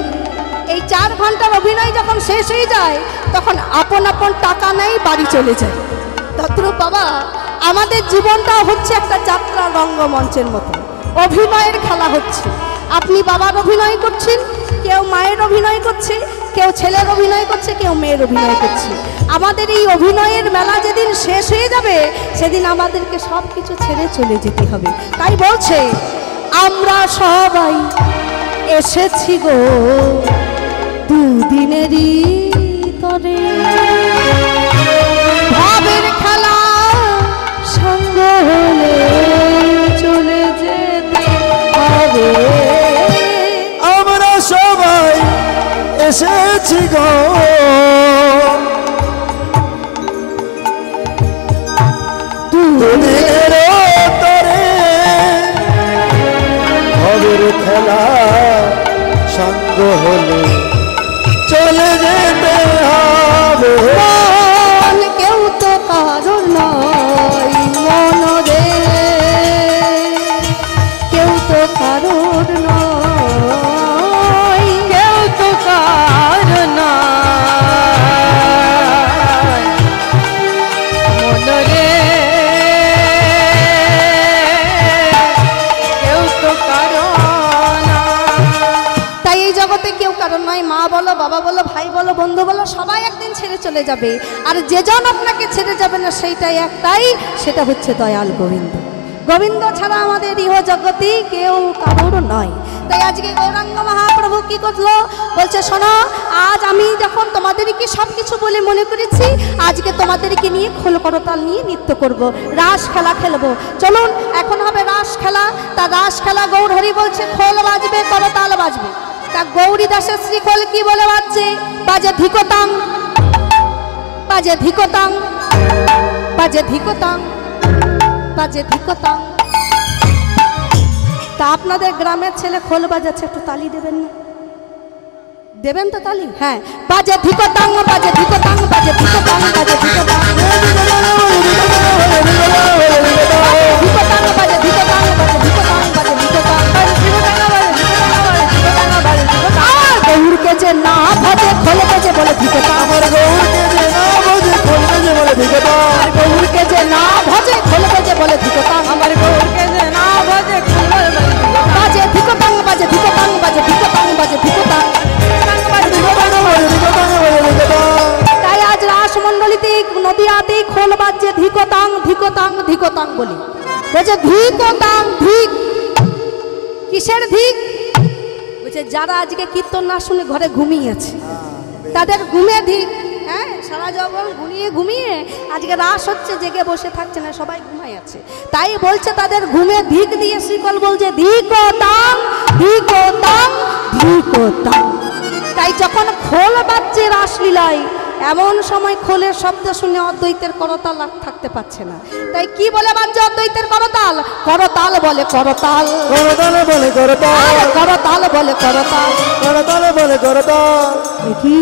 এই 4 ঘন্টার অভিনয় যখন শেষ হয়ে যায় তখন আপন আপন টাকা নেই, বাড়ি চলে যায়। তদ্রূপ বাবা আমাদের জীবনটাও হচ্ছে একটা যাত্রা রঙ্গমঞ্চের মতো, অভিনয়ের খেলা হচ্ছে। আপনি বাবার অভিনয় করছেন, কেউ মায়ের অভিনয় করছে, কেউ ছেলের অভিনয় করছে, কেউ মেয়ের অভিনয় করছে। আমাদের এই অভিনয়ের মেলা যেদিন শেষ হয়ে যাবে সেদিন আমাদেরকে সব কিছু ছেড়ে চলে যেতে হবে। তাই বলছে আমরা সবাই এসেছি গো দুদিনেরই তরে, ভাবের খেলা সঙ্গ হলে চলে যেতে হবে। আমরা সবাই এসেছি গো দুদিনের তরে, ভবের খেলা সঙ্গ হলে চলে যেতে হবে। মন কেউ তো কারোর নয়, মন রে কেউ তো কারোর নয়, কেউ তো কারো নয়, মনরে কেউ তো কারো নয়। তাই এই জগতে কেউ কারণ নয়। মা বলো, বাবা বলো, ভাই বলো, বন্ধু বলো, সবাই একদিন ছেড়ে চলে যাবে। আর যেজন আপনাকে ছেড়ে যাবে না সেইটাই একটাই, সেটা হচ্ছে দয়াল গোবিন্দ। গোবিন্দ ছাড়া আমাদের ইহ জগতে কেউ কারোর নয়। তাই আজকে গৌরাঙ্গ মহাপ্রভু কি করলো? বলছে শোনো, আজ আমি যখন তোমাদেরকে সব কিছু বলে মনে করেছি, আজকে তোমাদেরকে নিয়ে খোল করতাল নিয়ে নৃত্য করব, রাস খেলা খেলবো। চলুন, এখন হবে রাস খেলা। তা রাস খেলা গৌরহরি বলছে খোল বাজবে, করতাল বাজবে। তা গৌরী দাসের শ্রীখোল কি বলে বাজছে? বাজে ধিকতাং, বাজে ধিকতাং, বাজে ধিকতাং, বাজে ধিকতাং। তা আপনাদের গ্রামের ছেলে খোল বাজাচ্ছে, একটু তালি দেবেন না? দেবেন তো তালি? হ্যাঁ, বাজে ধিকতাং, বাজে ধিকতাং, বাজে ধিকতাং, বাজে ধিকতাং, ধিকতাং, বাজে ধিকতাং, বাজে ধিকতাং, বাজে ধিকতাং। গৌরকে যে না ভজে খোল বাজে বলে ধিকতাং, আমার গৌরকে যে না বোঝে খোল বাজে বলে ধিকতাং, গৌরকে যে না ভজে খোল বাজে বলে ধিকতাং, আমার গৌরকে যে না বাজে খোল বাজে ধিকতাং, বাজে ধিকতাং, বাজে ধিকতাং, বাজে ধিকতাং। তাই আজ রাসমণ্ডলীতে নদিয়াতে খোল বাজছে ধিকতাং, ধিকতাং, ধিকতাং বলে। বলছে ধিকতাং, ধিক কিসের ধিক? বলছে যারা আজকে কীর্তন না শুনে ঘরে ঘুমিয়ে আছে তাদের ঘুমে ধিক। হ্যাঁ, সারা জগৎ ঘুমিয়ে ঘুমিয়ে আজকে রাস হচ্ছে, জেগে বসে থাকছে না, সবাই ঘুমাই আছে। তাই বলছে তাদের ঘুমে ধিক দিয়ে শ্রীকল বলছে ধিকতাং, ধিকতাং, ধিকতাং। তাই যখন খোল বাজছে রাসলীলায়, এমন সময় খোলের শব্দ শুনে অদ্বৈতের করতাল আর থাকতে পারছে না। তাই কি বলে বাজছে অদ্বৈতের করতাল? করতাল বলে করতাল, করতাল বলে করতাল, করতাল বলে করতাল, করতাল বলে করতাল। কি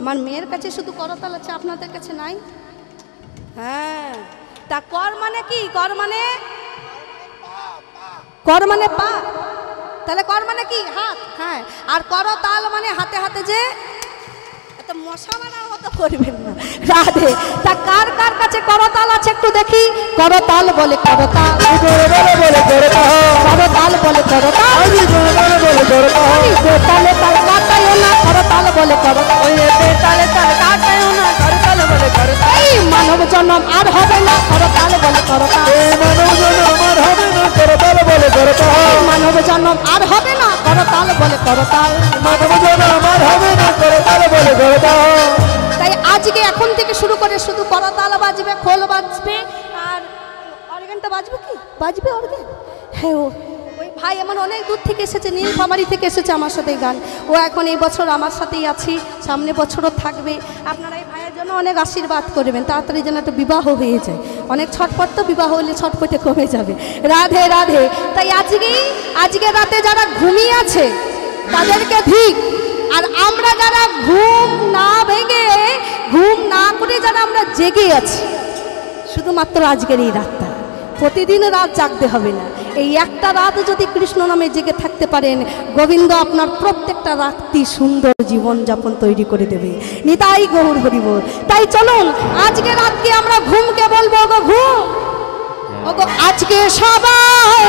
আমার মেয়ের কাছে শুধু করতাল আছে, আপনাদের কাছে নাই? হ্যাঁ, তা কর মানে কি? কর মানে, কর মানে পা, তাহলে কর মানে কি? হাত। হ্যাঁ, আর করতাল মানে হাতে হাতে যে এত মশা মারার মতো করবেন না, রাধে। তা কার কার কাছে করতাল আছে একটু দেখি? করতাল বলে করতাল, করতাল বলে করতাল, করতাল বলে করতাল, করতাল বলে করতাল। তালে তাল কাটায়ও না, করতাল বলে করতাল। ওই তালে তাল কাটায়ও না, করতাল বলে করতাল। এই মানব জন্ম আর হবে না, করতাল বলে করতাল। এই মানব জন্ম আমার হবে না, করতাল বলে করতাল। মানব জন্ম আর হবে না করতাল বলে করতাল। মাধব জন আমার হবে না করতাল বলে করতাল। তাই আজকে এখন থেকে শুরু করে শুধু করতাল বাজবে, খোল বাজবে, আর অর্গানটা বাজবে। কি বাজবে অর্গান? হ্যাঁ, ওই ভাই আমার অনেক দূর থেকে এসেছে, নীলফামারী থেকে এসেছে আমার সাথে গান। ও এখন এই বছর আমার সাথেই আছি, সামনে বছরও থাকবে। আপনারা এই ভাইয়ের জন্য অনেক আশীর্বাদ করবেন, তাড়াতাড়ি যেন একটা বিবাহ হয়ে যায়। অনেক ছটপট তো, বিবাহ হলে ছটপটে কমে যাবে। রাধে রাধে। তাই আজকে রাতে যারা ঘুমিয়ে আছে তাদেরকে ধিক, আর আমরা যারা ঘুম না ভেঙে, ঘুম না করে যারা আমরা জেগে আছি, শুধুমাত্র আজকের এই রাতটা, প্রতিদিন রাত জাগতে হবে না। এই একটা রাত যদি কৃষ্ণ নামে জেগে থাকতে পারেন, গোবিন্দ আপনার প্রত্যেকটা রাত্রি সুন্দর জীবন যাপন তৈরি করে দেবে। নিতাই গৌর হরিবল। তাই চলুন আজকে রাতকে আমরা ঘুমকে বলবো, ওগো ঘুম, ওগো আজকে সবাই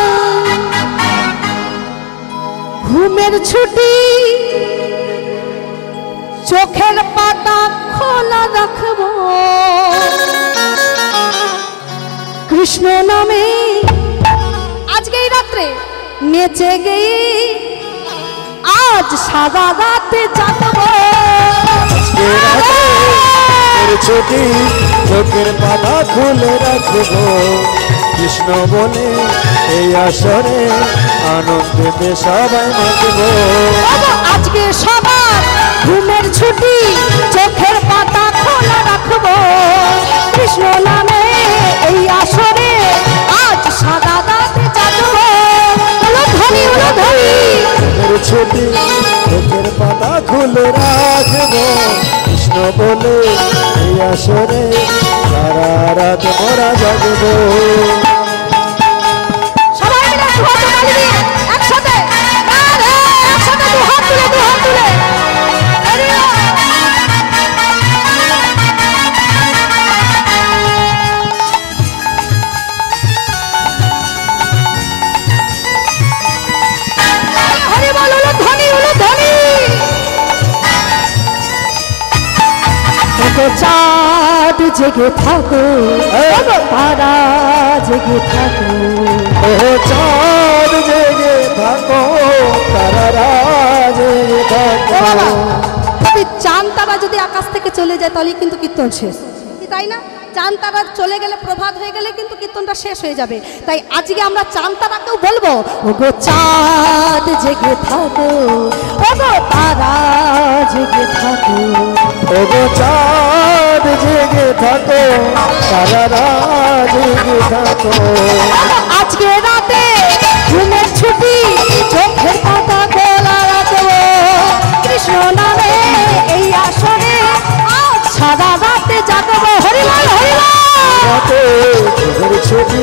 ঘুমের ছুটি, চোখের পাতা খোলা রাখবো, কৃষ্ণ নামে আজকে এই রাত্রে নেচে গিয়ে আজ সারা রাতে জাগবো। আজকে রাতে ছুটি, চোখের পাতা খুলে রাখবো, কৃষ্ণ বলে এই আসরে আনন্দেতে সবাই মাতবো। আজকে সবার ঘুমের ছুটি, চোখের পাতা খোলা রাখবো, কৃষ্ণ নামে এই আসরে আজ সারা রাতে জাগবো। ধনী ধনী ঘুমের ছুটি, চোখের পাতা খুলে রাখবো, কৃষ্ণ বলে এই আসরে সারা রাত মোরা জাগবো। সবাই মিলে দুহাত তুলে একসাথে, একসাথে দুহাত তুলে, দুহাত তুলে। হরি বল, হলো ধনী, হলো ধনী। ওগো চাঁদ জেগে থাকো, ওগো তারা জেগে থাকো, ও চাঁদ জেগে থাকো, তারারা জেগে থাকো। যদি চাঁদ তারা যদি আকাশ থেকে চলে যায় তাহলে কিন্তু কীর্তন শেষ, কি তাই না? চাঁদ তারা চলে গেলে, প্রভাত হয়ে গেলে কিন্তু কীর্তনটা শেষ হয়ে যাবে। তাই আজকে আমরা চাঁদ তারাকেও বলবো, ওগো চাঁদ জেগে থাকো, ওগো তারা জেগে থাকো, ওগো চাঁদ জেগে থাকো, তারারা জেগে থাকো। আজকে রাতে ঘুমের ছুটি, চোখের পাতা খোলা রাখবো, কৃষ্ণ নামে এই আসরে আজ সারা রাতে জাগবো। হরিবল হরিবল। রাতে ঘুমের ছুটি,